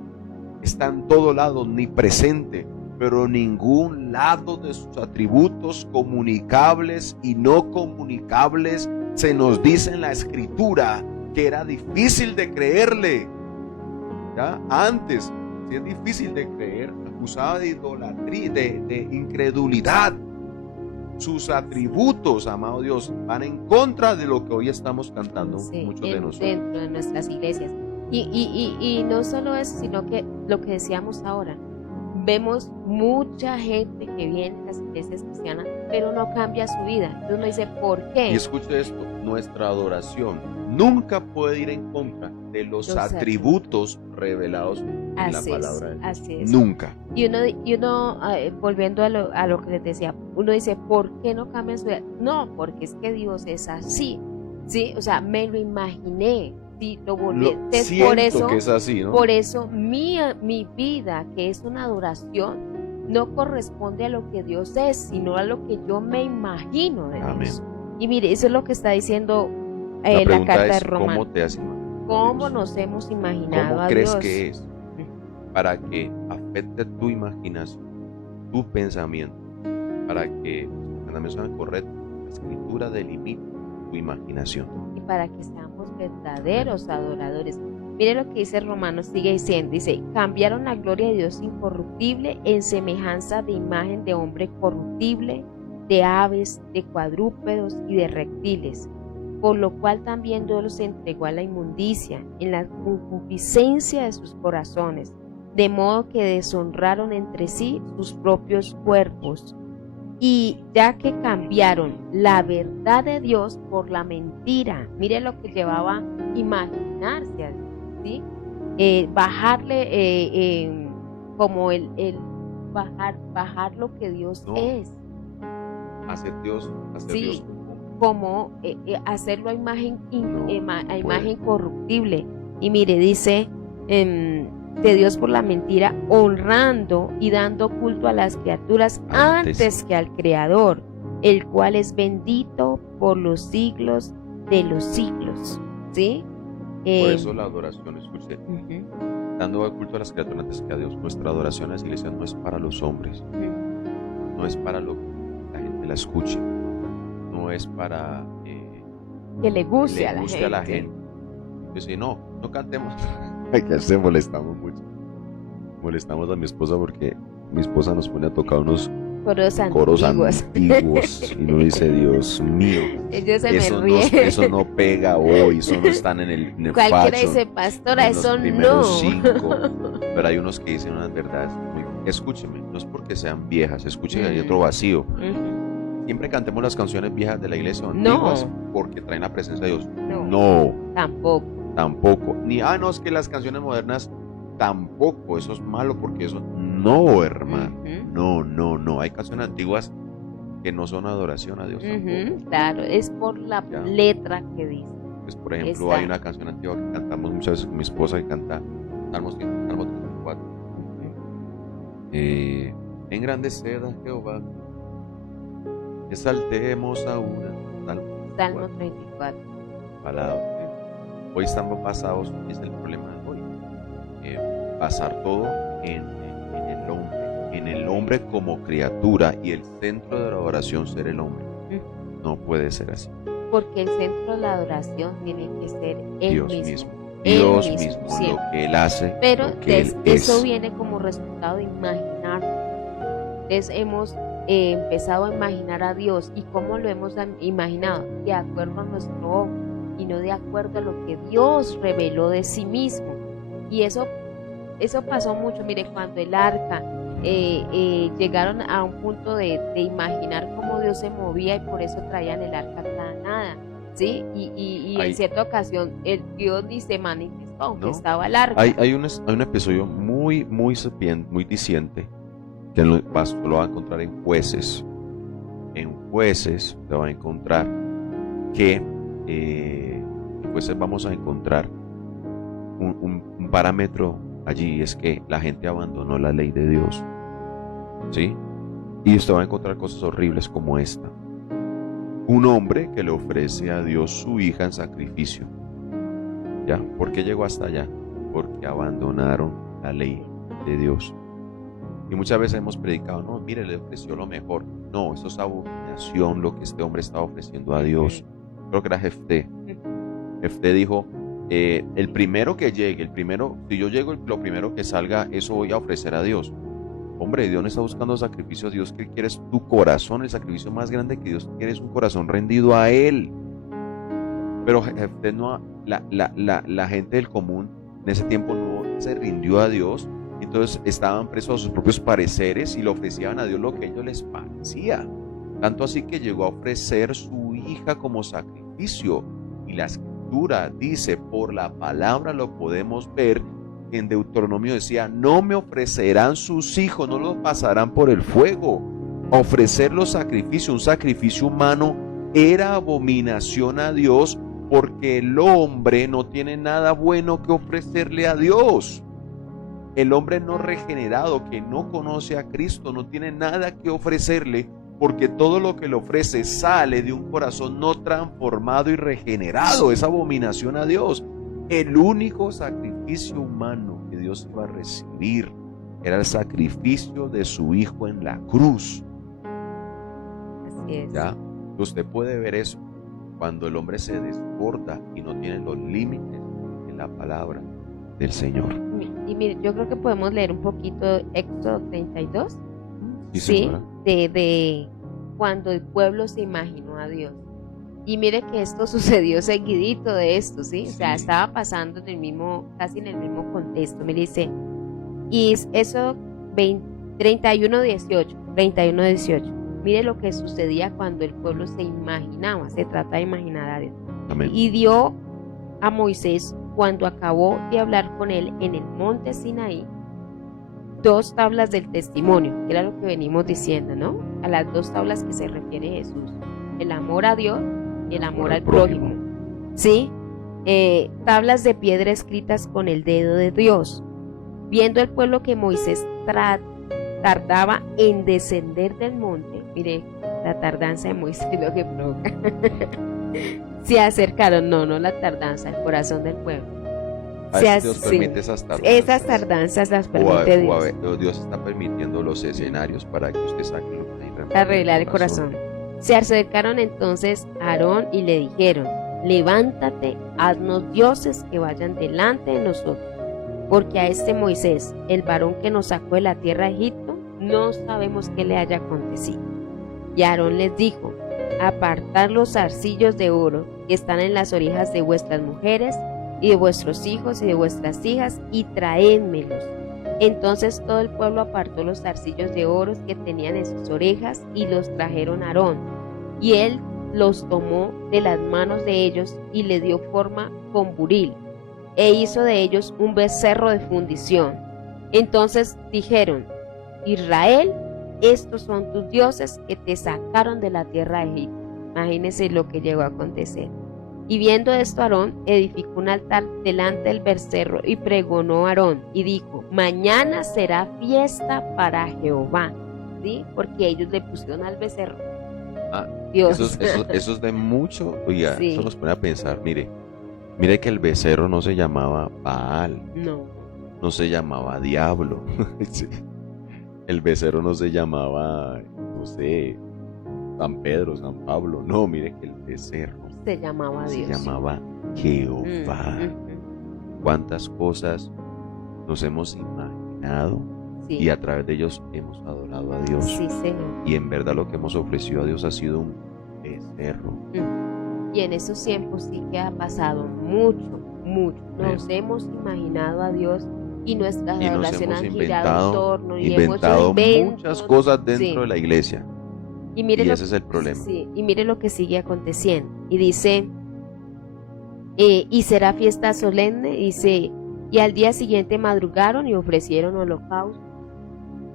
está en todo lado, omnipresente, pero ningún lado de sus atributos comunicables y no comunicables se nos dice en la Escritura que era difícil de creerle. ¿Ya? Antes, si es difícil de creer, acusaba de idolatría, de incredulidad. Sus atributos, amado Dios, van en contra de lo que hoy estamos cantando, Sí, muchos de nosotros. dentro de nuestras iglesias. Y no solo eso, sino que lo que decíamos ahora, vemos mucha gente que viene a las iglesias cristianas, pero no cambia su vida. Entonces uno dice, ¿por qué? Y escuche esto, nuestra adoración nunca puede ir en contra de los atributos revelados en la palabra de Dios. Así es. Nunca. Y uno volviendo a lo que les decía, uno dice, ¿por qué no cambia su vida? No, porque es que Dios es así, ¿sí? O sea, me lo imaginé, ¿sí? Lo volví. Entonces, por eso, que es así, ¿no? por eso mi vida, que es una adoración, no corresponde a lo que Dios es, sino a lo que yo me imagino de Amén. Dios. Y mire, eso es lo que está diciendo La la carta de es, Romanos. ¿cómo te has imaginado? ¿Cómo Dios? nos hemos imaginado ¿Cómo a crees Dios? que es? Para que afecte tu imaginación, tu pensamiento, para que los pensamientos sean correctos, la Escritura delimita tu imaginación. Y para que seamos verdaderos adoradores. Mire lo que dice Romanos, sigue diciendo, dice, cambiaron la gloria de Dios incorruptible en semejanza de imagen de hombre corruptible, de aves, de cuadrúpedos y de reptiles, por lo cual también Dios los entregó a la inmundicia en la concupiscencia de sus corazones, de modo que deshonraron entre sí sus propios cuerpos. Y ya que cambiaron la verdad de Dios por la mentira, mire lo que llevaba a imaginarse a Dios, ¿sí? Bajarle como el bajar lo que Dios es. Hacer Dios Sí, como hacerlo a imagen corruptible. Y mire, dice de Dios por la mentira, honrando y dando culto a las criaturas antes que al Creador, el cual es bendito por los siglos de los siglos. ¿Sí? Por eso la adoración, escuche, dando culto a las criaturas antes que a Dios. Nuestra adoración en las iglesias no es para los hombres, no es para lo que la gente la escuche, no es para que le guste, a la gente. Dice, no cantemos. Que se molestamos mucho. Molestamos a mi esposa porque mi esposa nos pone a tocar unos coros antiguos y uno dice, Dios mío, eso no pega hoy, eso no están en el cualquiera dice, pastora, eso no. 5. Pero hay unos que dicen unas verdades escúcheme, no es porque sean viejas, escúcheme, hay otro vacío. Siempre cantemos las canciones viejas de la iglesia antiguas porque traen la presencia de Dios. No, tampoco. Ni no, es que las canciones modernas tampoco, eso es malo porque eso no, hermano. No, hay canciones antiguas que no son adoración a Dios tampoco. Claro, es por la letra que dice. Pues por ejemplo, hay una canción antigua que cantamos muchas veces con mi esposa que canta Salmo 34. Engrandecer a Jehová, exaltemos a una. Salmo 34. Palabra. Hoy estamos basados, es el problema de hoy, basar todo en el hombre como criatura y el centro de la adoración ser el hombre. No puede ser así. Porque el centro de la adoración tiene que ser Él mismo. Dios mismo, lo que Él hace. Pero lo que Él eso es. viene como resultado de imaginar. Entonces hemos empezado a imaginar a Dios. ¿Y cómo lo hemos imaginado? De acuerdo a nuestro ojo y no de acuerdo a lo que Dios reveló de sí mismo. Y eso pasó mucho. Mire, cuando el arca llegaron a un punto de imaginar cómo Dios se movía y por eso traían el arca a la nada, ¿sí? Y en cierta ocasión el Dios ni se manifestó, aunque estaba el arca. Hay un episodio muy diciente que lo va a encontrar en Jueces. En Jueces te va a encontrar que en Jueces vamos a encontrar un parámetro allí, es que la gente abandonó la ley de Dios, ¿sí? Y usted va a encontrar cosas horribles como esta. Un hombre que le ofrece a Dios su hija en sacrificio. ¿Ya? ¿Por qué llegó hasta allá? Porque abandonaron la ley de Dios. Y muchas veces hemos predicado, no, mire, le ofreció lo mejor. No, eso es abominación lo que este hombre estaba ofreciendo a Dios. Creo que era Jefté. Jefté dijo, el primero que llegue, si yo llego, lo primero que salga, eso voy a ofrecer a Dios. Hombre, Dios no está buscando sacrificios. Dios que quiere es tu corazón. El sacrificio más grande que Dios quiere es un corazón rendido a Él. Pero Jefté la gente del común en ese tiempo no se rindió a Dios. Entonces estaban presos a sus propios pareceres y le ofrecían a Dios lo que a ellos les parecía. Tanto así que llegó a ofrecer su hija como sacrificio. Y la Escritura dice, por la palabra lo podemos ver, en Deuteronomio decía, no me ofrecerán sus hijos, no los pasarán por el fuego. Ofrecer los sacrificios, un sacrificio humano, era abominación a Dios, porque el hombre no tiene nada bueno que ofrecerle a Dios. El hombre no regenerado, que no conoce a Cristo, no tiene nada que ofrecerle, porque todo lo que le ofrece sale de un corazón no transformado y regenerado. Es abominación a Dios. El único sacrificio humano que Dios iba a recibir era el sacrificio de su Hijo en la cruz. Así es. ¿Ya? Usted puede ver eso cuando el hombre se desborda y no tiene los límites en la palabra del Señor. Y mire, yo creo que podemos leer un poquito Éxodo 32. Sí, de cuando el pueblo se imaginó a Dios. Y mire que esto sucedió seguidito de esto, ¿sí? O sea, estaba pasando casi en el mismo contexto. Me dice, y eso 31:18. Mire lo que sucedía cuando el pueblo se imaginaba. Se trata de imaginar a Dios. Amén. Y dio a Moisés, cuando acabó de hablar con él en el monte Sinaí, 2 tablas del testimonio, que era lo que venimos diciendo, ¿no? A las 2 tablas que se refiere Jesús: el amor a Dios y el amor al prójimo. ¿Sí? Tablas de piedra escritas con el dedo de Dios. Viendo el pueblo que Moisés tardaba en descender del monte, mire la tardanza de Moisés lo que provoca, se acercaron, no la tardanza, el corazón del pueblo. Dios permite esas tardanzas. Esas tardanzas las permite Dios. O Dios está permitiendo los escenarios para que usted saque lo que hay realmente Arreglar en el corazón. Se acercaron entonces a Aarón y le dijeron: levántate, haznos dioses que vayan delante de nosotros, porque a este Moisés, el varón que nos sacó de la tierra de Egipto, no sabemos qué le haya acontecido. Y Aarón les dijo: apartad los zarcillos de oro que están en las orejas de vuestras mujeres y de vuestros hijos y de vuestras hijas, y traédmelos. Entonces todo el pueblo apartó los zarcillos de oro que tenían en sus orejas y los trajeron a Aarón, y él los tomó de las manos de ellos y le dio forma con buril, e hizo de ellos un becerro de fundición. Entonces dijeron: Israel, estos son tus dioses que te sacaron de la tierra de Egipto. Imagínense lo que llegó a acontecer. Y viendo esto, Aarón edificó un altar delante del becerro y pregonó a Aarón y dijo: mañana será fiesta para Jehová, ¿sí? Porque ellos le pusieron al becerro. Dios. Eso es de mucho, oiga, Sí. eso nos pone a pensar, mire que el becerro no se llamaba Baal, no se llamaba Diablo. Sí. El becerro no se llamaba, no sé, San Pedro, San Pablo, no, mire que el becerro Se llamaba se Dios. llamaba Jehová. Cuántas cosas nos hemos imaginado Sí. y a través de ellos hemos adorado a Dios. Sí, Señor. Y en verdad lo que hemos ofrecido a Dios ha sido un becerro. Y en esos tiempos sí que ha pasado mucho. Nos hemos imaginado a Dios y nuestras Y nos adoraciones hemos han girado en torno y hemos inventado hecho inventos. muchas cosas dentro Sí. de la iglesia. Y mire Y ese es el problema. Sí, y mire lo que sigue aconteciendo. Y dice, y será fiesta solemne, dice, y al día siguiente madrugaron y ofrecieron holocaustos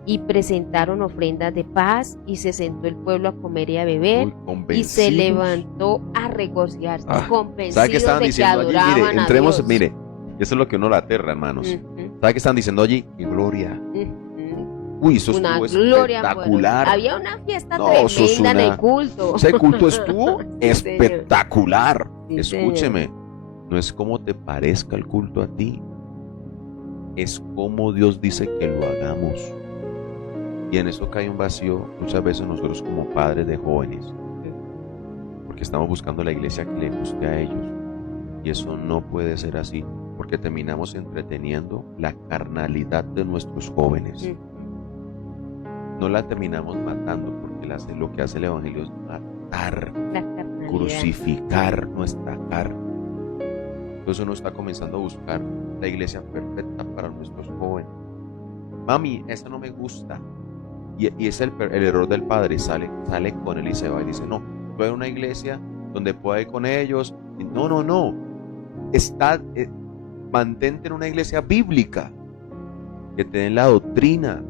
y presentaron ofrendas de paz, y se sentó el pueblo a comer y a beber, Muy y se convencidos. levantó a regocijarse, ¿Sabe qué convencidos estaban de que diciendo allí? adoraban Mire, a entremos, Dios. mire, eso es lo que uno la aterra, hermanos. Ujú, ¿Sabe qué están diciendo allí? ¡Qué gloria! ujú. Uy, eso Una estuvo gloria espectacular. Había una fiesta No, eso es tremenda en una- el culto. Ese culto estuvo Sí, señor. espectacular. Sí, Escúcheme, no es como te parezca el culto a ti, es como Dios dice que lo hagamos. Y en eso cae un vacío muchas veces nosotros como padres de jóvenes, porque estamos buscando la iglesia que le guste a ellos. Y eso no puede ser así, porque terminamos entreteniendo la carnalidad de nuestros jóvenes. No la terminamos matando, porque lo que hace el evangelio es matar, La carnalidad. crucificar nuestra carne. Entonces uno está comenzando a buscar la iglesia perfecta para nuestros jóvenes. Mami, esa no me gusta. Y es el error del padre. Sale con él y se va y dice: no, voy a una iglesia donde pueda ir con ellos. Y no. Mantente en una iglesia bíblica que te den la doctrina,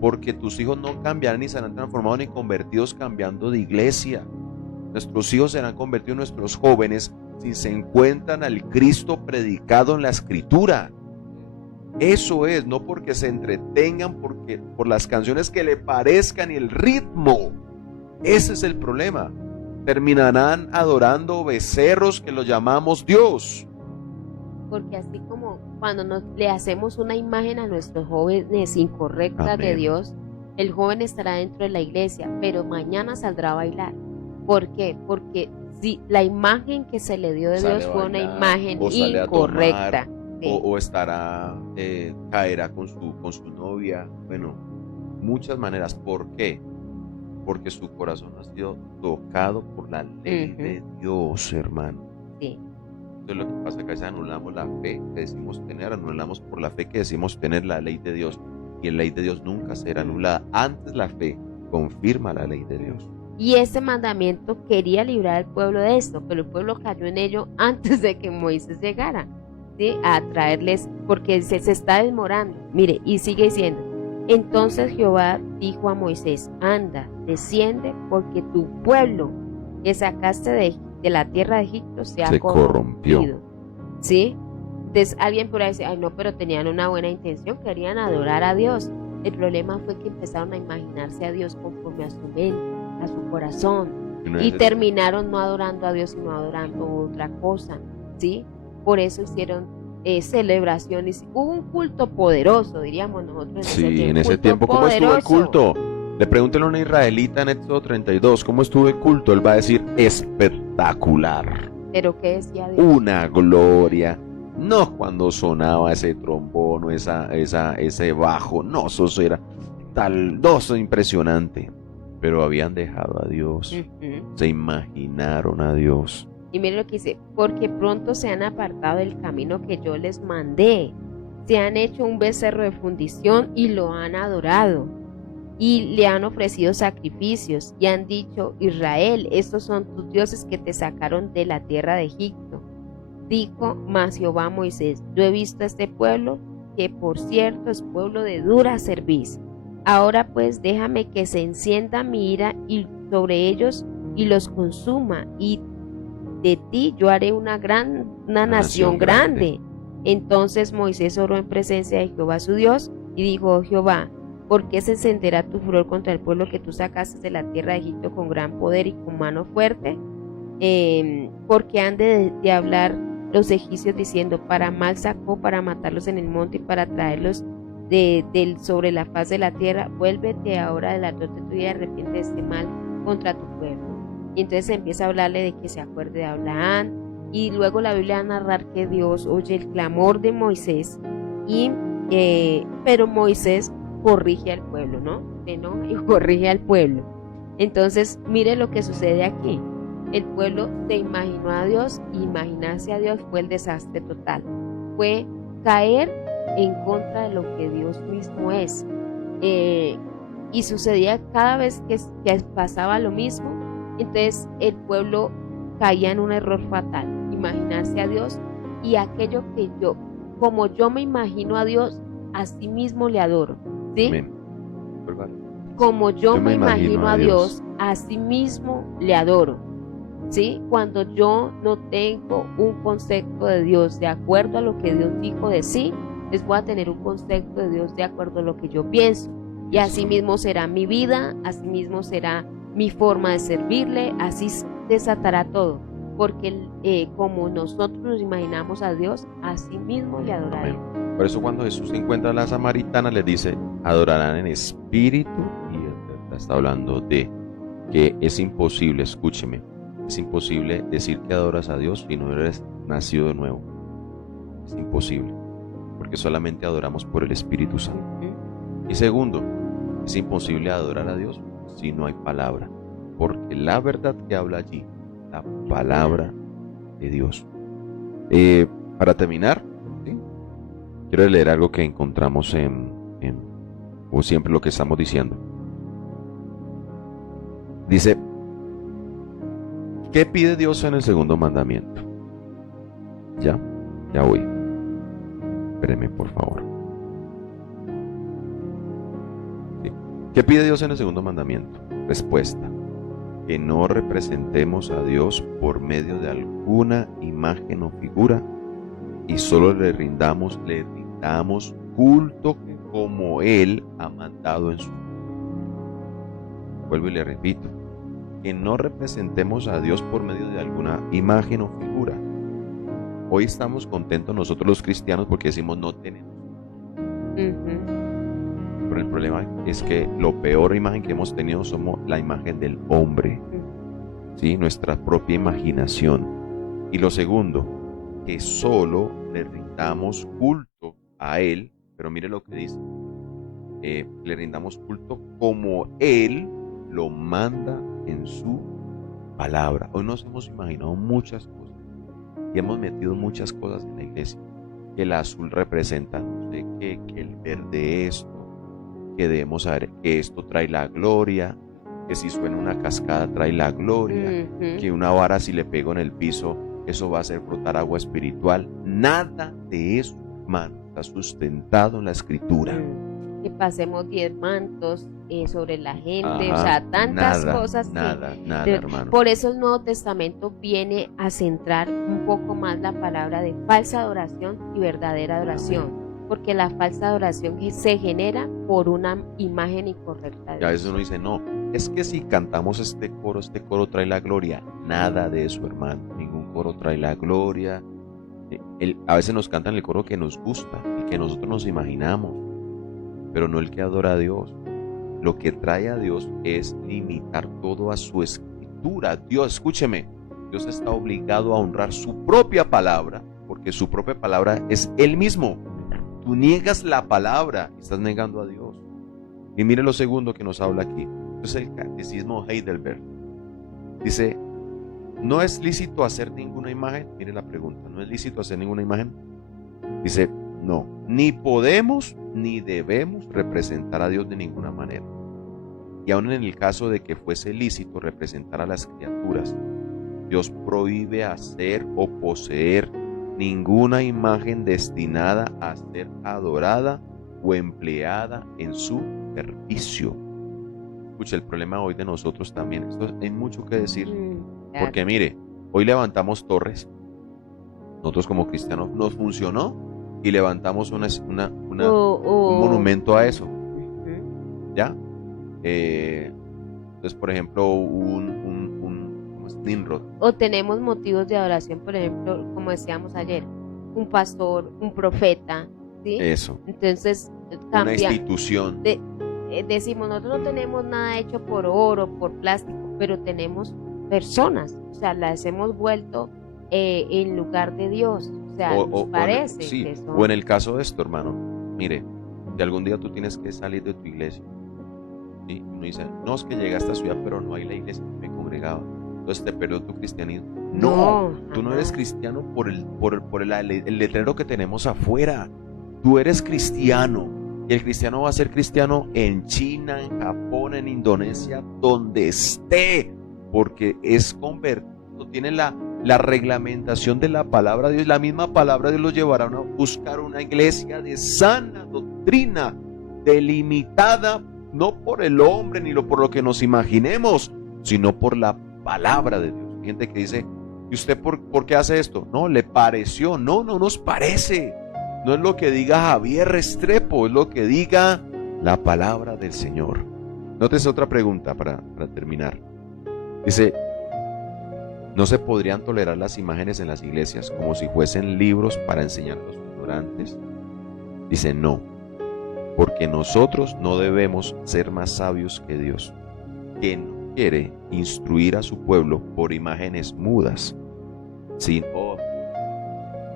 porque tus hijos no cambiarán ni serán transformados ni convertidos cambiando de iglesia. Nuestros hijos serán convertidos, nuestros jóvenes, si se encuentran al Cristo predicado en la Escritura. Eso es, no porque se entretengan por las canciones que le parezcan y el ritmo. Ese es el problema. Terminarán adorando becerros que los llamamos Dios. Porque así como cuando le hacemos una imagen a nuestros jóvenes incorrecta de Amén. Dios, el joven estará dentro de la iglesia, pero mañana saldrá a bailar. ¿Por qué? Porque si la imagen que se le dio de Sale Dios a fue una bailar, imagen o sale a incorrecta. Sí. O estará, caerá con su novia. Bueno, muchas maneras. ¿Por qué? Porque su corazón ha sido tocado por la ley de Dios, hermano. Sí. Entonces lo que pasa es que a veces anulamos la fe que decimos tener, anulamos por la fe que decimos tener la ley de Dios, y la ley de Dios nunca será anulada. Antes la fe confirma la ley de Dios. Y ese mandamiento quería librar al pueblo de esto, pero el pueblo cayó en ello antes de que Moisés llegara, ¿sí? A traerles, porque se está desmorando. Mire, y sigue diciendo: entonces Jehová dijo a Moisés: anda, desciende, porque tu pueblo que sacaste de la tierra de Egipto se ha Se corrompió. corrompido. ¿Sí? Entonces alguien por ahí dice, ay no, pero tenían una buena intención, querían adorar a Dios. El problema fue que empezaron a imaginarse a Dios conforme a su mente, a su corazón, y terminaron no adorando a Dios, sino adorando otra cosa, ¿sí? Por eso hicieron celebraciones. Hubo un culto poderoso, diríamos nosotros. Sí, en ese tiempo, ¿cómo estuvo el culto? Le pregúntale a una israelita en Éxodo 32, ¿cómo estuvo el culto? Él va a decir, espectacular. ¿Pero qué decía Dios? Una gloria. No cuando sonaba ese trombón o ese bajo, no, eso era taldoso, impresionante. Pero habían dejado a Dios, se imaginaron a Dios. Y mire lo que dice, porque pronto se han apartado del camino que yo les mandé, se han hecho un becerro de fundición y lo han adorado, y le han ofrecido sacrificios, y han dicho, Israel, estos son tus dioses que te sacaron de la tierra de Egipto. Dijo más Jehová a Moisés, yo he visto a este pueblo, que por cierto es pueblo de dura cerviz. Ahora pues déjame que se encienda mi ira y sobre ellos y los consuma, y de ti yo haré una nación grande. Entonces Moisés oró en presencia de Jehová su Dios y dijo, oh Jehová, ¿por qué se encenderá tu furor contra el pueblo que tú sacaste de la tierra de Egipto con gran poder y con mano fuerte? Porque han de hablar los egipcios diciendo, para mal sacó, para matarlos en el monte y para traerlos sobre la faz de la tierra. Vuélvete ahora de la torte tuya y arrepiente de este mal contra tu pueblo. Y entonces empieza a hablarle de que se acuerde de Abraham, y luego la Biblia va a narrar que Dios oye el clamor de Moisés, pero Moisés corrige al pueblo, ¿no? Y corrige al pueblo. Entonces mire lo que sucede aquí. El pueblo se imaginó a Dios, y imaginarse a Dios fue el desastre total, fue caer en contra de lo que Dios mismo es, y sucedía cada vez que pasaba lo mismo. Entonces el pueblo caía en un error fatal, imaginarse a Dios, y aquello que como yo me imagino a Dios, así mismo le adoro, ¿sí? Amén. Como yo me imagino a Dios, así mismo le adoro, ¿sí? Cuando yo no tengo un concepto de Dios de acuerdo a lo que Dios dijo de sí, les voy a tener un concepto de Dios de acuerdo a lo que yo pienso, y así mismo será mi vida, así mismo será mi forma de servirle, así desatará todo, porque como nosotros nos imaginamos a Dios, así mismo le adoraremos. Por eso cuando Jesús se encuentra a la samaritana, les dice, adorarán en espíritu y en verdad. Está hablando de que es imposible, escúcheme, es imposible decir que adoras a Dios si no eres nacido de nuevo. Es imposible, porque solamente adoramos por el Espíritu Santo. Y segundo, es imposible adorar a Dios si no hay palabra, porque la verdad que habla allí, la palabra de Dios. Para terminar, ¿sí? Quiero leer algo que encontramos o siempre lo que estamos diciendo. Dice, ¿qué pide Dios en el segundo mandamiento? Ya voy. Espéreme, por favor. ¿Sí? ¿Qué pide Dios en el segundo mandamiento? Respuesta: que no representemos a Dios por medio de alguna imagen o figura, y solo le rindamos culto como Él ha mandado en su. Vuelvo y le repito, que no representemos a Dios por medio de alguna imagen o figura. Hoy estamos contentos nosotros los cristianos porque decimos no tenemos. Pero el problema es que lo peor imagen que hemos tenido somos la imagen del hombre, ¿sí? Nuestra propia imaginación. Y lo segundo, que solo le rindamos culto a Él, pero mire lo que dice, le rindamos culto como Él lo manda en su palabra. Hoy nos hemos imaginado muchas cosas y hemos metido muchas cosas en la iglesia, que el azul representa no sé qué, que el verde esto, que debemos saber que esto trae la gloria, que si suena una cascada trae la gloria, que una vara si le pego en el piso eso va a hacer brotar agua espiritual. Nada de eso, hermano, está sustentado en la escritura. que pasemos 10 mantos sobre la gente, o Ajá, sea, tantas nada, cosas que nada, de- hermano. por eso el Nuevo Testamento viene a centrar un poco más la palabra de falsa adoración y verdadera adoración, porque la falsa adoración se genera por una imagen incorrecta de Y a veces Dios. uno dice, no, es que si cantamos este coro trae la gloria. Nada de eso, hermano. Ningún coro trae la gloria. A veces nos cantan el coro que nos gusta, el que nosotros nos imaginamos, pero no el que adora a Dios. Lo que trae a Dios es limitar todo a su escritura. Dios, escúcheme, Dios está obligado a honrar su propia palabra, porque su propia palabra es Él mismo. Tú niegas la palabra y estás negando a Dios. Y mire lo segundo que nos habla aquí. Es el Catecismo Heidelberg. Dice, ¿no es lícito hacer ninguna imagen? Mire la pregunta, ¿no es lícito hacer ninguna imagen? Dice, no, ni podemos ni debemos representar a Dios de ninguna manera. Y aun en el caso de que fuese lícito representar a las criaturas, Dios prohíbe hacer o poseer ninguna imagen destinada a ser adorada o empleada en su servicio. Escucha, el problema hoy de nosotros también, esto hay mucho que decir, Claro. porque mire, hoy levantamos torres, nosotros como cristianos nos funcionó y levantamos un monumento a eso, Ujú. ¿ya? Entonces, por ejemplo, ¿cómo es? Nimrod. O tenemos motivos de adoración, por ejemplo, como decíamos ayer, un pastor, un profeta, ¿sí? Eso, Entonces una cambia. institución. Decimos, nosotros no tenemos nada hecho por oro, por plástico, pero tenemos personas, o sea, las hemos vuelto en lugar de Dios, o sea, nos parece Sí, que son... o en el caso de esto, hermano, mire, si algún día tú tienes que salir de tu iglesia, ¿sí? Y uno dice, no, es que llegué a esta ciudad, pero no hay la iglesia que me congregaba, entonces te perdió tu cristianismo. No, tú no eres jamás. cristiano por el letrero que tenemos afuera. Tú eres cristiano. Y el cristiano va a ser cristiano en China, en Japón, en Indonesia, donde esté, porque es convertido, tiene la reglamentación de la palabra de Dios. La misma palabra de Dios los llevará a buscar una iglesia de sana doctrina, delimitada no por el hombre ni por lo que nos imaginemos, sino por la palabra de Dios. Hay gente que dice, ¿y usted por qué hace esto? No, le pareció. No nos parece. No es lo que diga Javier Restrepo, es lo que diga la palabra del Señor. Nótese otra pregunta para terminar. Dice, ¿no se podrían tolerar las imágenes en las iglesias como si fuesen libros para enseñar a los ignorantes? Dice, no, porque nosotros no debemos ser más sabios que Dios, que no quiere instruir a su pueblo por imágenes mudas,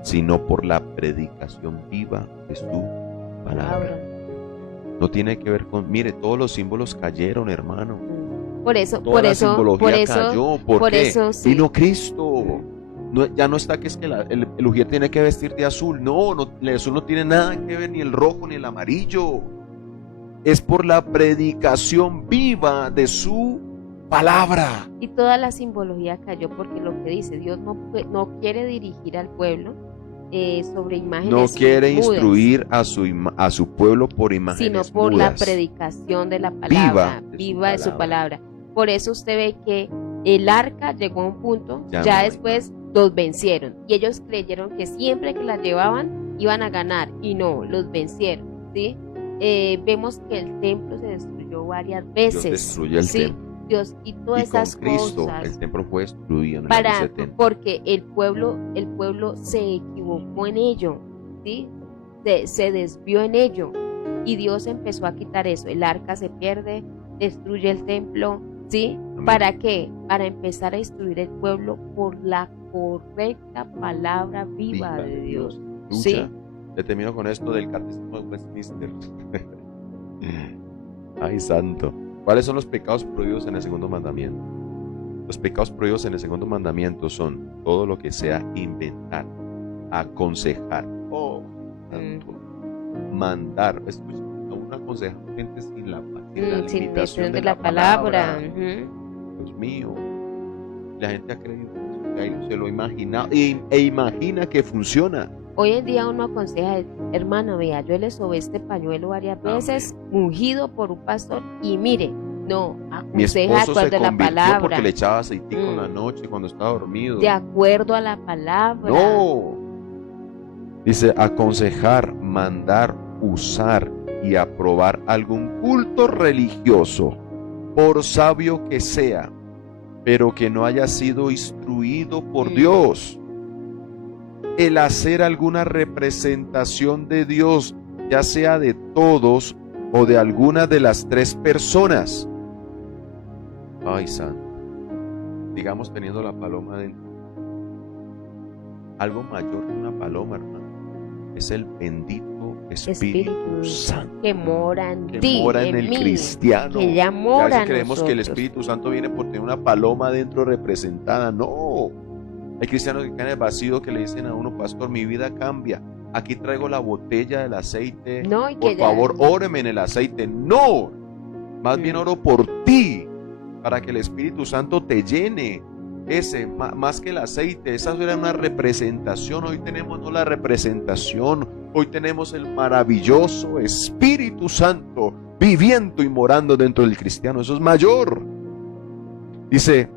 sino por la predicación viva de su palabra. No tiene que ver con, mire, todos los símbolos cayeron, hermano. Por eso, Toda la simbología cayó. ¿Por qué? eso sí. Vino Cristo. Ya no está que es que el ujier tiene que vestir de azul. No, el azul no tiene nada que ver, ni el rojo ni el amarillo. Es por la predicación viva de su palabra. Y toda la simbología cayó porque lo que dice, Dios no quiere dirigir al pueblo sobre imágenes No quiere mudas, instruir a su pueblo por imágenes sino por mudas. la predicación de la palabra, viva de su palabra. Por eso usted ve que el arca llegó a un punto, Ya ya no hay después los vencieron. Y ellos creyeron que siempre que la llevaban iban a ganar. Y no, los vencieron, ¿sí? Vemos que el templo se destruyó varias veces. Dios destruye el ¿sí? templo. Dios quitó Y esas con Cristo cosas. el templo fue destruido en el año 70. Porque el pueblo se equivocó en ello, ¿sí? Se desvió en ello. Y Dios empezó a quitar eso. El arca se pierde, destruye el templo, ¿sí? Amén. ¿Para qué? Para empezar a instruir el pueblo por la correcta palabra viva de Dios. ¿Sí? Lucha. Le termino con esto del Catecismo de Westminster. Ay, santo. ¿Cuáles son los pecados prohibidos en el segundo mandamiento? Los pecados prohibidos en el segundo mandamiento son todo lo que sea inventar, aconsejar, mandar. Escucha, aún aconsejar gente sin la Sin limitación de la palabra. Dios mío, la gente ha creído eso, se lo imagina e imagina que funciona. Hoy en día uno aconseja, hermano, vea, yo le sobé este pañuelo varias veces, ungido por un pastor, y mire, no, Mi aconseja de esposo se acuerdo a la convirtió palabra, porque le echaba aceitico en la noche cuando estaba dormido. de acuerdo a la palabra. No. Dice aconsejar, mandar, usar y aprobar algún culto religioso, por sabio que sea, pero que no haya sido instruido por Dios. El hacer alguna representación de Dios, ya sea de todos o de alguna de las tres personas. Ay, santo. Digamos teniendo la paloma dentro. Algo mayor que una paloma, hermano, es el bendito Espíritu Santo que mora en que ti, mora en el mí, cristiano. que ya Y a mora veces en creemos que el nosotros. Espíritu Santo viene por tener una paloma dentro representada. No. Hay cristianos que caen en el vacío, que le dicen a uno, pastor, mi vida cambia. Aquí traigo la botella del aceite. No, y Por que ya- favor, óreme en el aceite. No. Más bien oro por ti, para que el Espíritu Santo te llene. Más que el aceite, esa era una representación. Hoy tenemos no la representación, hoy tenemos el maravilloso Espíritu Santo viviendo y morando dentro del cristiano. Eso es mayor. Dice,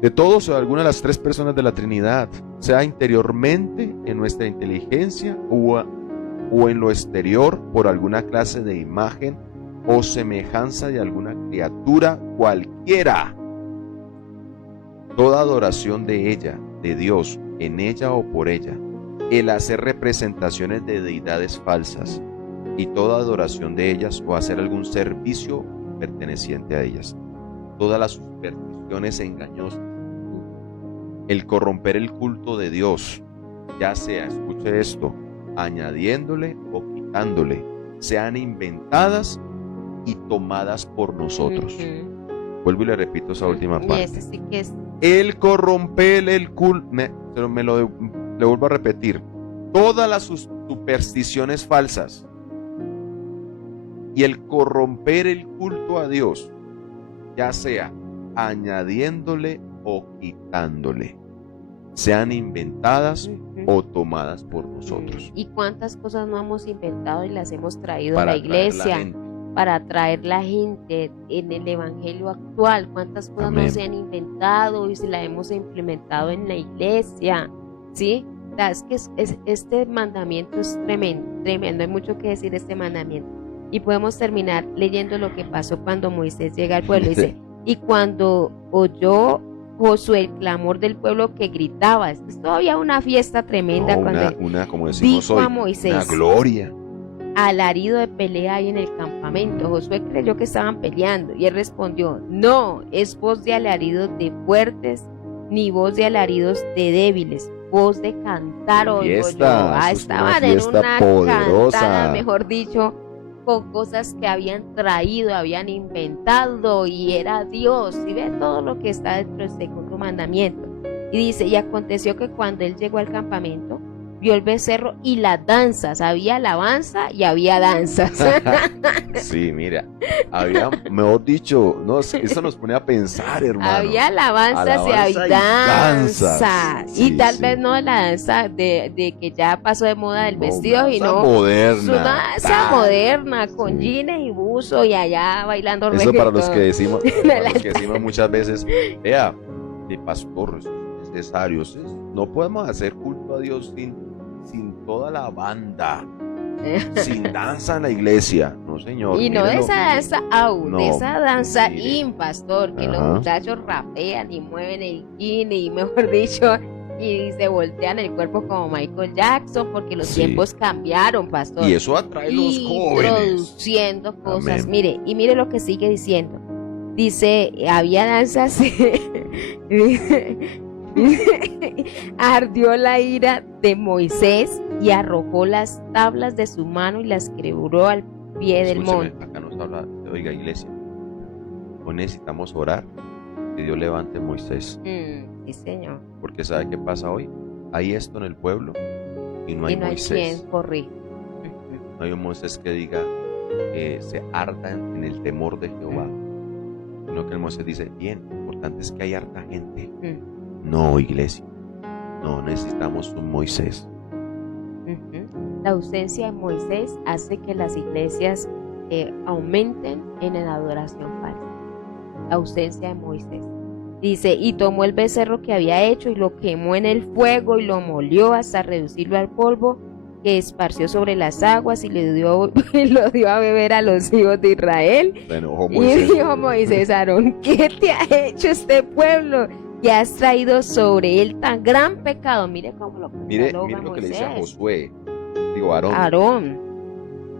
de todos o de alguna de las tres personas de la Trinidad, sea interiormente en nuestra inteligencia o en lo exterior por alguna clase de imagen o semejanza de alguna criatura cualquiera. Toda adoración de ella, de Dios, en ella o por ella, el hacer representaciones de deidades falsas y toda adoración de ellas o hacer algún servicio perteneciente a ellas, todas las supersticiones engañosas, el corromper el culto de Dios, ya sea, escuche esto, añadiéndole o quitándole, sean inventadas y tomadas por nosotros. Vuelvo y le repito esa última Y parte. ese sí que es El corromper el culto, le vuelvo a repetir, todas las supersticiones falsas y el corromper el culto a Dios, ya sea añadiéndole o quitándole, sean inventadas o tomadas por nosotros. ¿Y cuántas cosas no hemos inventado y las hemos traído a Para la atraer la iglesia? gente. Para atraer la gente en el evangelio actual. ¿Cuántas cosas Amén. no se han inventado y se las hemos implementado en la iglesia? ¿Sí? O sea, es que este mandamiento es tremendo, tremendo. Hay mucho que decir de este mandamiento. Y podemos terminar leyendo lo que pasó cuando Moisés llega al pueblo. Dice, y cuando oyó Josué el clamor del pueblo que gritaba, es todavía una fiesta tremenda, No, cuando como decimos dijo hoy, a Moisés, una gloria. alarido de pelea ahí en el campamento. Josué creyó que estaban peleando y él respondió, no, es voz de alaridos de fuertes, ni voz de alaridos de débiles, voz de cantar, oigo yo. Fiesta, eso es Estaban una en fiesta una poderosa. cantada, mejor dicho, con cosas que habían traído, habían inventado, y era Dios. Y ve todo lo que está dentro del segundo mandamiento. Y dice, y aconteció que cuando él llegó al campamento, vio el becerro y las danzas, había alabanza y había danzas. Sí, mira, había, mejor dicho, no, eso nos pone a pensar, hermano. Había alabanzas y Alabanza había y danzas. danzas. Y Sí, tal sí. vez no la danza de que ya pasó de moda del vestido, danza sino moderna, su danza tal. moderna, con Sí. jeans y buzo y allá bailando Eso para los reggaetón. que decimos, para los que decimos muchas veces, vea, de pastor, eso es necesario, no podemos hacer culto a Dios sin toda la banda, sin danza en la iglesia, no señor. Y no de mírelo. esa danza No, de esa danza mire. pastor, que los Ajá. muchachos rapean y mueven el jean y mejor dicho, y se voltean el cuerpo como Michael Jackson, porque los Sí. tiempos cambiaron, pastor. Y eso atrae los jóvenes. Introduciendo cosas. Amén. Mire lo que sigue diciendo. Dice, había danzas. Ardió la ira de Moisés y arrojó las tablas de su mano y las quebró al pie del Escúcheme, monte. acá nos habla, oiga iglesia, hoy necesitamos orar que Dios levante a Moisés, Sí, señor. porque ¿sabe qué pasa hoy? Hay esto en el pueblo y no hay Y no hay Moisés. quien corrija. No hay un Moisés que diga se harta en el temor de Jehová, sino que el Moisés dice, bien, lo importante es que hay harta gente. No, iglesia, no necesitamos un Moisés. La ausencia de Moisés hace que las iglesias aumenten en la adoración falsa. La ausencia de Moisés. Dice, y tomó el becerro que había hecho y lo quemó en el fuego y lo molió hasta reducirlo al polvo que esparció sobre las aguas y lo dio a beber a los hijos de Israel. Se enojó Y Moisés. dijo Moisés a Aarón, ¿qué te ha hecho este pueblo? Que has traído sobre él tan gran pecado. Mire cómo lo Mire cataloga lo que le dice a Moisés. Josué. Digo, Aarón. Aarón.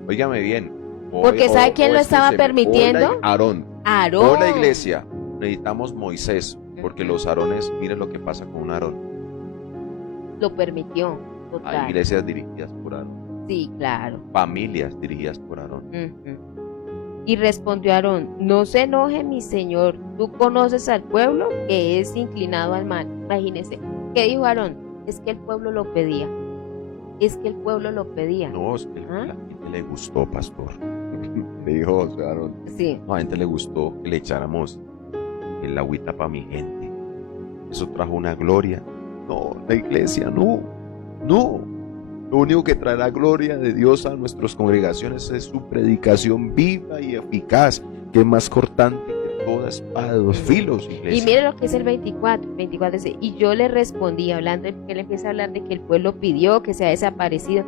Óigame bien. Porque ¿sabe quién lo estaba escúcheme, permitiendo? Aarón. Aarón. Hola iglesia. Necesitamos Moisés. Porque los Aarones, mire lo que pasa con un Aarón. Lo permitió. Hay Total. iglesias dirigidas por Aarón. Sí, claro. Familias dirigidas por Aarón. Y respondió Aarón, no se enoje mi señor, tú conoces al pueblo que es inclinado al mal. Imagínese, ¿qué dijo Aarón? Es que el pueblo lo pedía. Es que el pueblo lo pedía. No, es que ¿Ah? la gente le gustó, pastor. Le dijo Josué a Aarón. Sí. No, a la gente le gustó que le echáramos el agüita para mi gente. Eso trajo una gloria. No, la iglesia, no. No. Lo único que traerá gloria de Dios a nuestras congregaciones es su predicación viva y eficaz, que es más cortante que toda espada de dos filos, iglesia. Y mire lo que es el 24. El 24 dice, y yo le respondí, hablando, que él empieza a hablar de que el pueblo pidió que se ha desaparecido.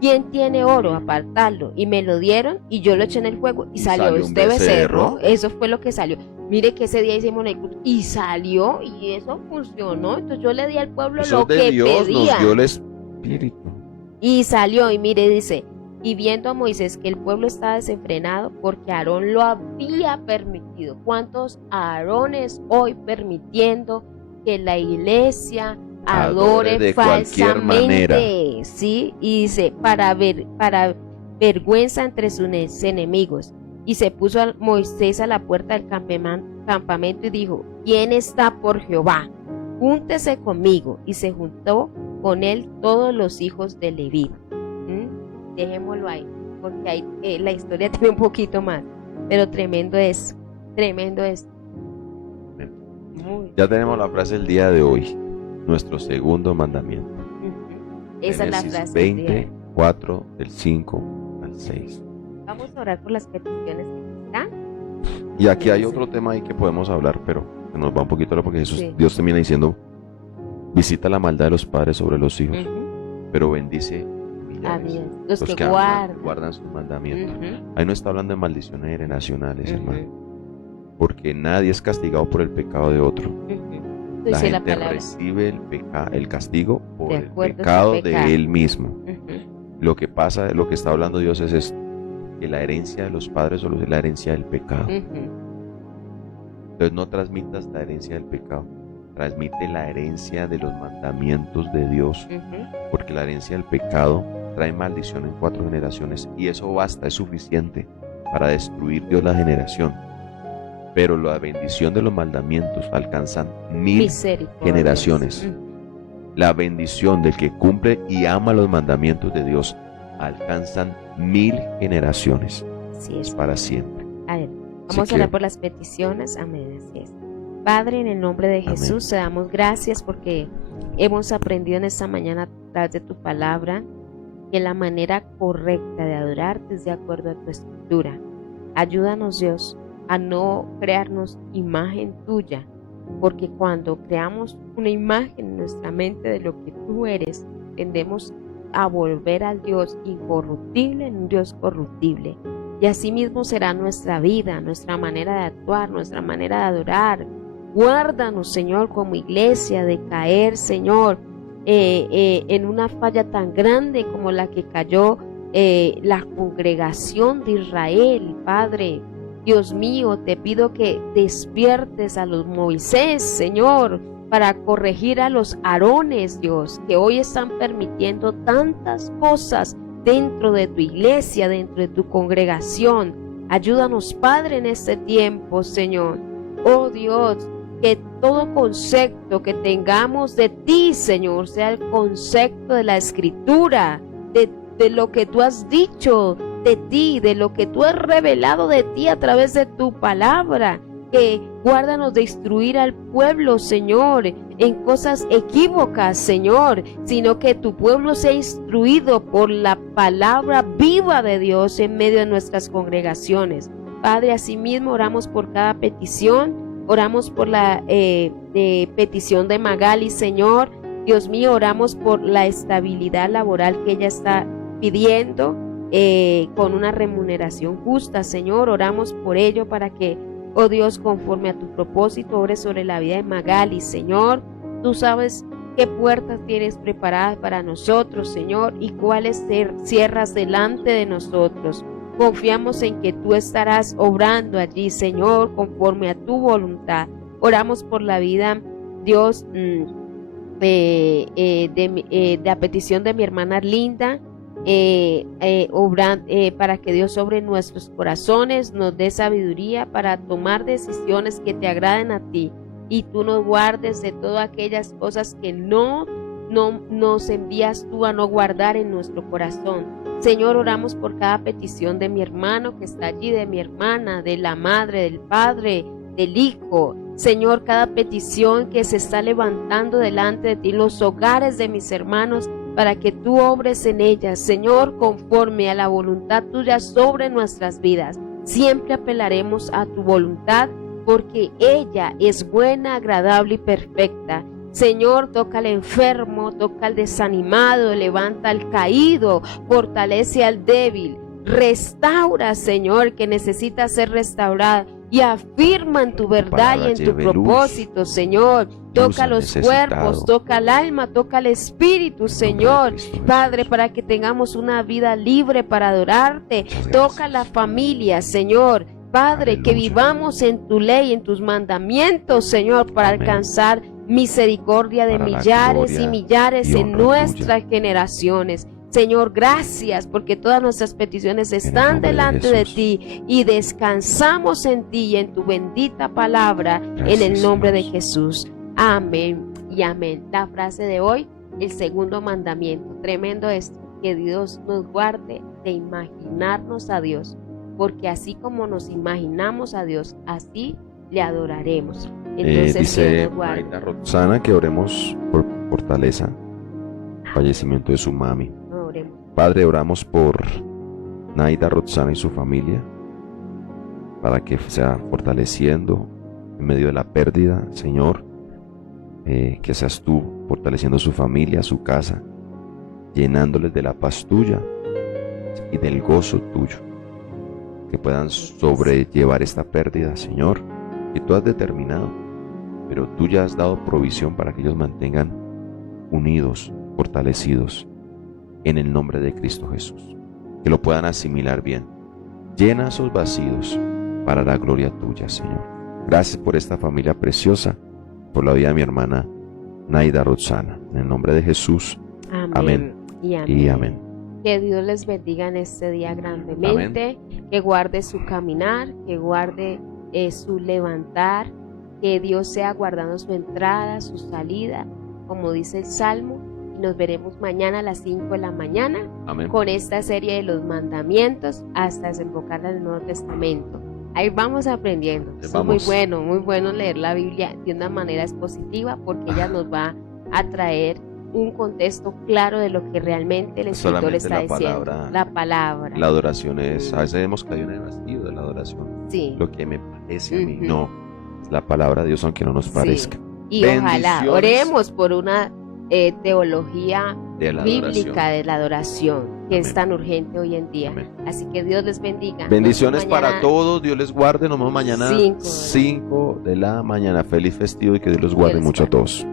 ¿Quién tiene oro? Apartarlo. Y me lo dieron y yo lo eché en el fuego y salió un este becerro. becerro. Eso fue lo que salió. Mire que ese día hicimos el culto y salió y eso funcionó. Entonces yo le di al pueblo Eso lo de que Dios pedía. nos dio el Espíritu. Y salió y mire, dice, y viendo a Moisés que el pueblo estaba desenfrenado porque Aarón lo había permitido. ¿Cuántos Aarones hoy permitiendo que la iglesia adore de cualquier falsamente? manera. Sí, y dice, para vergüenza entre sus enemigos. Y se puso a Moisés a la puerta del campamento y dijo, ¿quién está por Jehová? Júntese conmigo. Y se juntó con él todos los hijos de Leví. Dejémoslo ahí, porque ahí, la historia tiene un poquito más, pero tremendo es, Muy. Ya tenemos la frase del día de hoy, nuestro segundo mandamiento. Esa es la Génesis frase del día. 24, del 5 al 6. Vamos a orar por las peticiones que están. Y aquí hay Sí. otro tema ahí que podemos hablar, pero se nos va un poquito porque Jesús, Sí. Dios termina diciendo, visita la maldad de los padres sobre los hijos, pero bendice millares, Amén. Los que guardan guardan. sus mandamientos. Ahí no está hablando de maldiciones generacionales, hermano, porque nadie es castigado por el pecado de otro. La Dice la gente palabra. recibe el castigo por De el acuerdo a su pecado pecado. de él mismo. Lo que pasa, lo que está hablando Dios es esto, que la herencia de los padres solo es la herencia del pecado. Entonces no transmitas la herencia del pecado, transmite la herencia de los mandamientos de Dios, porque la herencia del pecado trae maldición en 4 generaciones y eso basta, es suficiente para destruir Dios la generación. Pero la bendición de los mandamientos alcanzan 1000 generaciones. La bendición del que cumple y ama los mandamientos de Dios alcanzan 1000 generaciones. Así Es es. para siempre. A ver, Así vamos a que- orar por las peticiones. Amén. Así es. Padre, en el nombre de Amén. Jesús, te damos gracias porque hemos aprendido en esta mañana a través de tu palabra que la manera correcta de adorarte es de acuerdo a tu escritura. Ayúdanos, Dios, a no crearnos imagen tuya, porque cuando creamos una imagen en nuestra mente de lo que tú eres, tendemos a volver al Dios incorruptible en un Dios corruptible. Y así mismo será nuestra vida, nuestra manera de actuar, nuestra manera de adorar. Guárdanos, Señor, como iglesia de caer, Señor, en una falla tan grande como la que cayó la congregación de Israel, Padre. Dios mío, te pido que despiertes a los Moisés, Señor, para corregir a los Aarones, Dios, que hoy están permitiendo tantas cosas dentro de tu iglesia, dentro de tu congregación. Ayúdanos, Padre, en este tiempo, Señor. Oh Dios, que todo concepto que tengamos de ti, Señor, sea el concepto de la Escritura, de lo que tú has dicho de ti, de lo que tú has revelado de ti a través de tu palabra. que guárdanos de instruir al pueblo, Señor, en cosas equívocas, Señor, sino que tu pueblo sea instruido por la palabra viva de Dios en medio de nuestras congregaciones. Padre, asimismo oramos por cada petición, oramos por la petición de Magali, Señor. Dios mío, oramos por la estabilidad laboral que ella está pidiendo, con una remuneración justa, Señor. Oramos por ello para que, oh Dios, conforme a tu propósito, ores sobre la vida de Magali, Señor. Tú sabes qué puertas tienes preparadas para nosotros, Señor, y cuáles cierras delante de nosotros. Confiamos en que tú estarás obrando allí, Señor, conforme a tu voluntad. Oramos por la vida, Dios, de la petición de mi hermana Linda, para que Dios sobre nuestros corazones, nos dé sabiduría para tomar decisiones que te agraden a ti, y tú nos guardes de todas aquellas cosas que no nos envías tú a no guardar en nuestro corazón. Señor, oramos por cada petición de mi hermano que está allí, de mi hermana, de la madre, del padre, del hijo. Señor, cada petición que se está levantando delante de ti, los hogares de mis hermanos, para que tú obres en ellas, Señor, conforme a la voluntad tuya sobre nuestras vidas. Siempre apelaremos a tu voluntad, porque ella es buena, agradable y perfecta. Señor, toca al enfermo, toca al desanimado, levanta al caído, fortalece al débil, restaura, Señor, que necesita ser restaurado, y afirma en tu verdad y en tu propósito, Señor. Toca los cuerpos, toca el alma, toca el espíritu, Señor. Padre, para que tengamos una vida libre para adorarte. Toca la familia, Señor. Padre, que vivamos en tu ley, en tus mandamientos, Señor, para alcanzar misericordia de millares y millares en nuestras generaciones. Señor, gracias, porque todas nuestras peticiones están delante de ti, y descansamos en ti y en tu bendita palabra, en el nombre de Jesús. Amén y amén. La frase de hoy, el segundo mandamiento. Tremendo esto, que Dios nos guarde de imaginarnos a Dios, porque así como nos imaginamos a Dios, así le adoraremos. Entonces, dice Naida Roxana que oremos por fortaleza, fallecimiento de su mami. Oremos. Padre, oramos por Naida Roxana y su familia, para que sea fortaleciendo en medio de la pérdida, Señor, que seas tú fortaleciendo su familia, su casa, llenándoles de la paz tuya y del gozo tuyo, que puedan sobrellevar esta pérdida, Señor, que tú has determinado, pero tú ya has dado provisión para que ellos mantengan unidos, fortalecidos, en el nombre de Cristo Jesús, que lo puedan asimilar bien. Llena esos vacíos para la gloria tuya, Señor. Gracias por esta familia preciosa, por la vida de mi hermana Naida Roxana. En el nombre de Jesús. Amén. Y amén. Y amén. Que Dios les bendiga en este día grandemente. Amén. Que guarde su caminar, que guarde su levantar, que Dios sea guardando su entrada, su salida, como dice el Salmo. Nos veremos mañana a las 5 de la mañana. Amén. Con esta serie de los mandamientos hasta desembocar en el Nuevo Testamento. Ahí vamos aprendiendo. Es muy bueno leer la Biblia de una manera expositiva, porque ella nos va a traer un contexto claro de lo que realmente el escritor está diciendo. La palabra. La adoración es, a veces hemos caído en el vacío de la adoración. Sí. Lo que me parece a mí, no. Es la palabra de Dios, aunque no nos parezca. Y ojalá oremos por una teología bíblica de la adoración, que es tan urgente hoy en día. Amén. Así que Dios les bendiga. Bendiciones para todos, Dios les guarde. Nos vemos mañana 5 de la mañana. Feliz festivo y que Dios los guarde mucho a todos.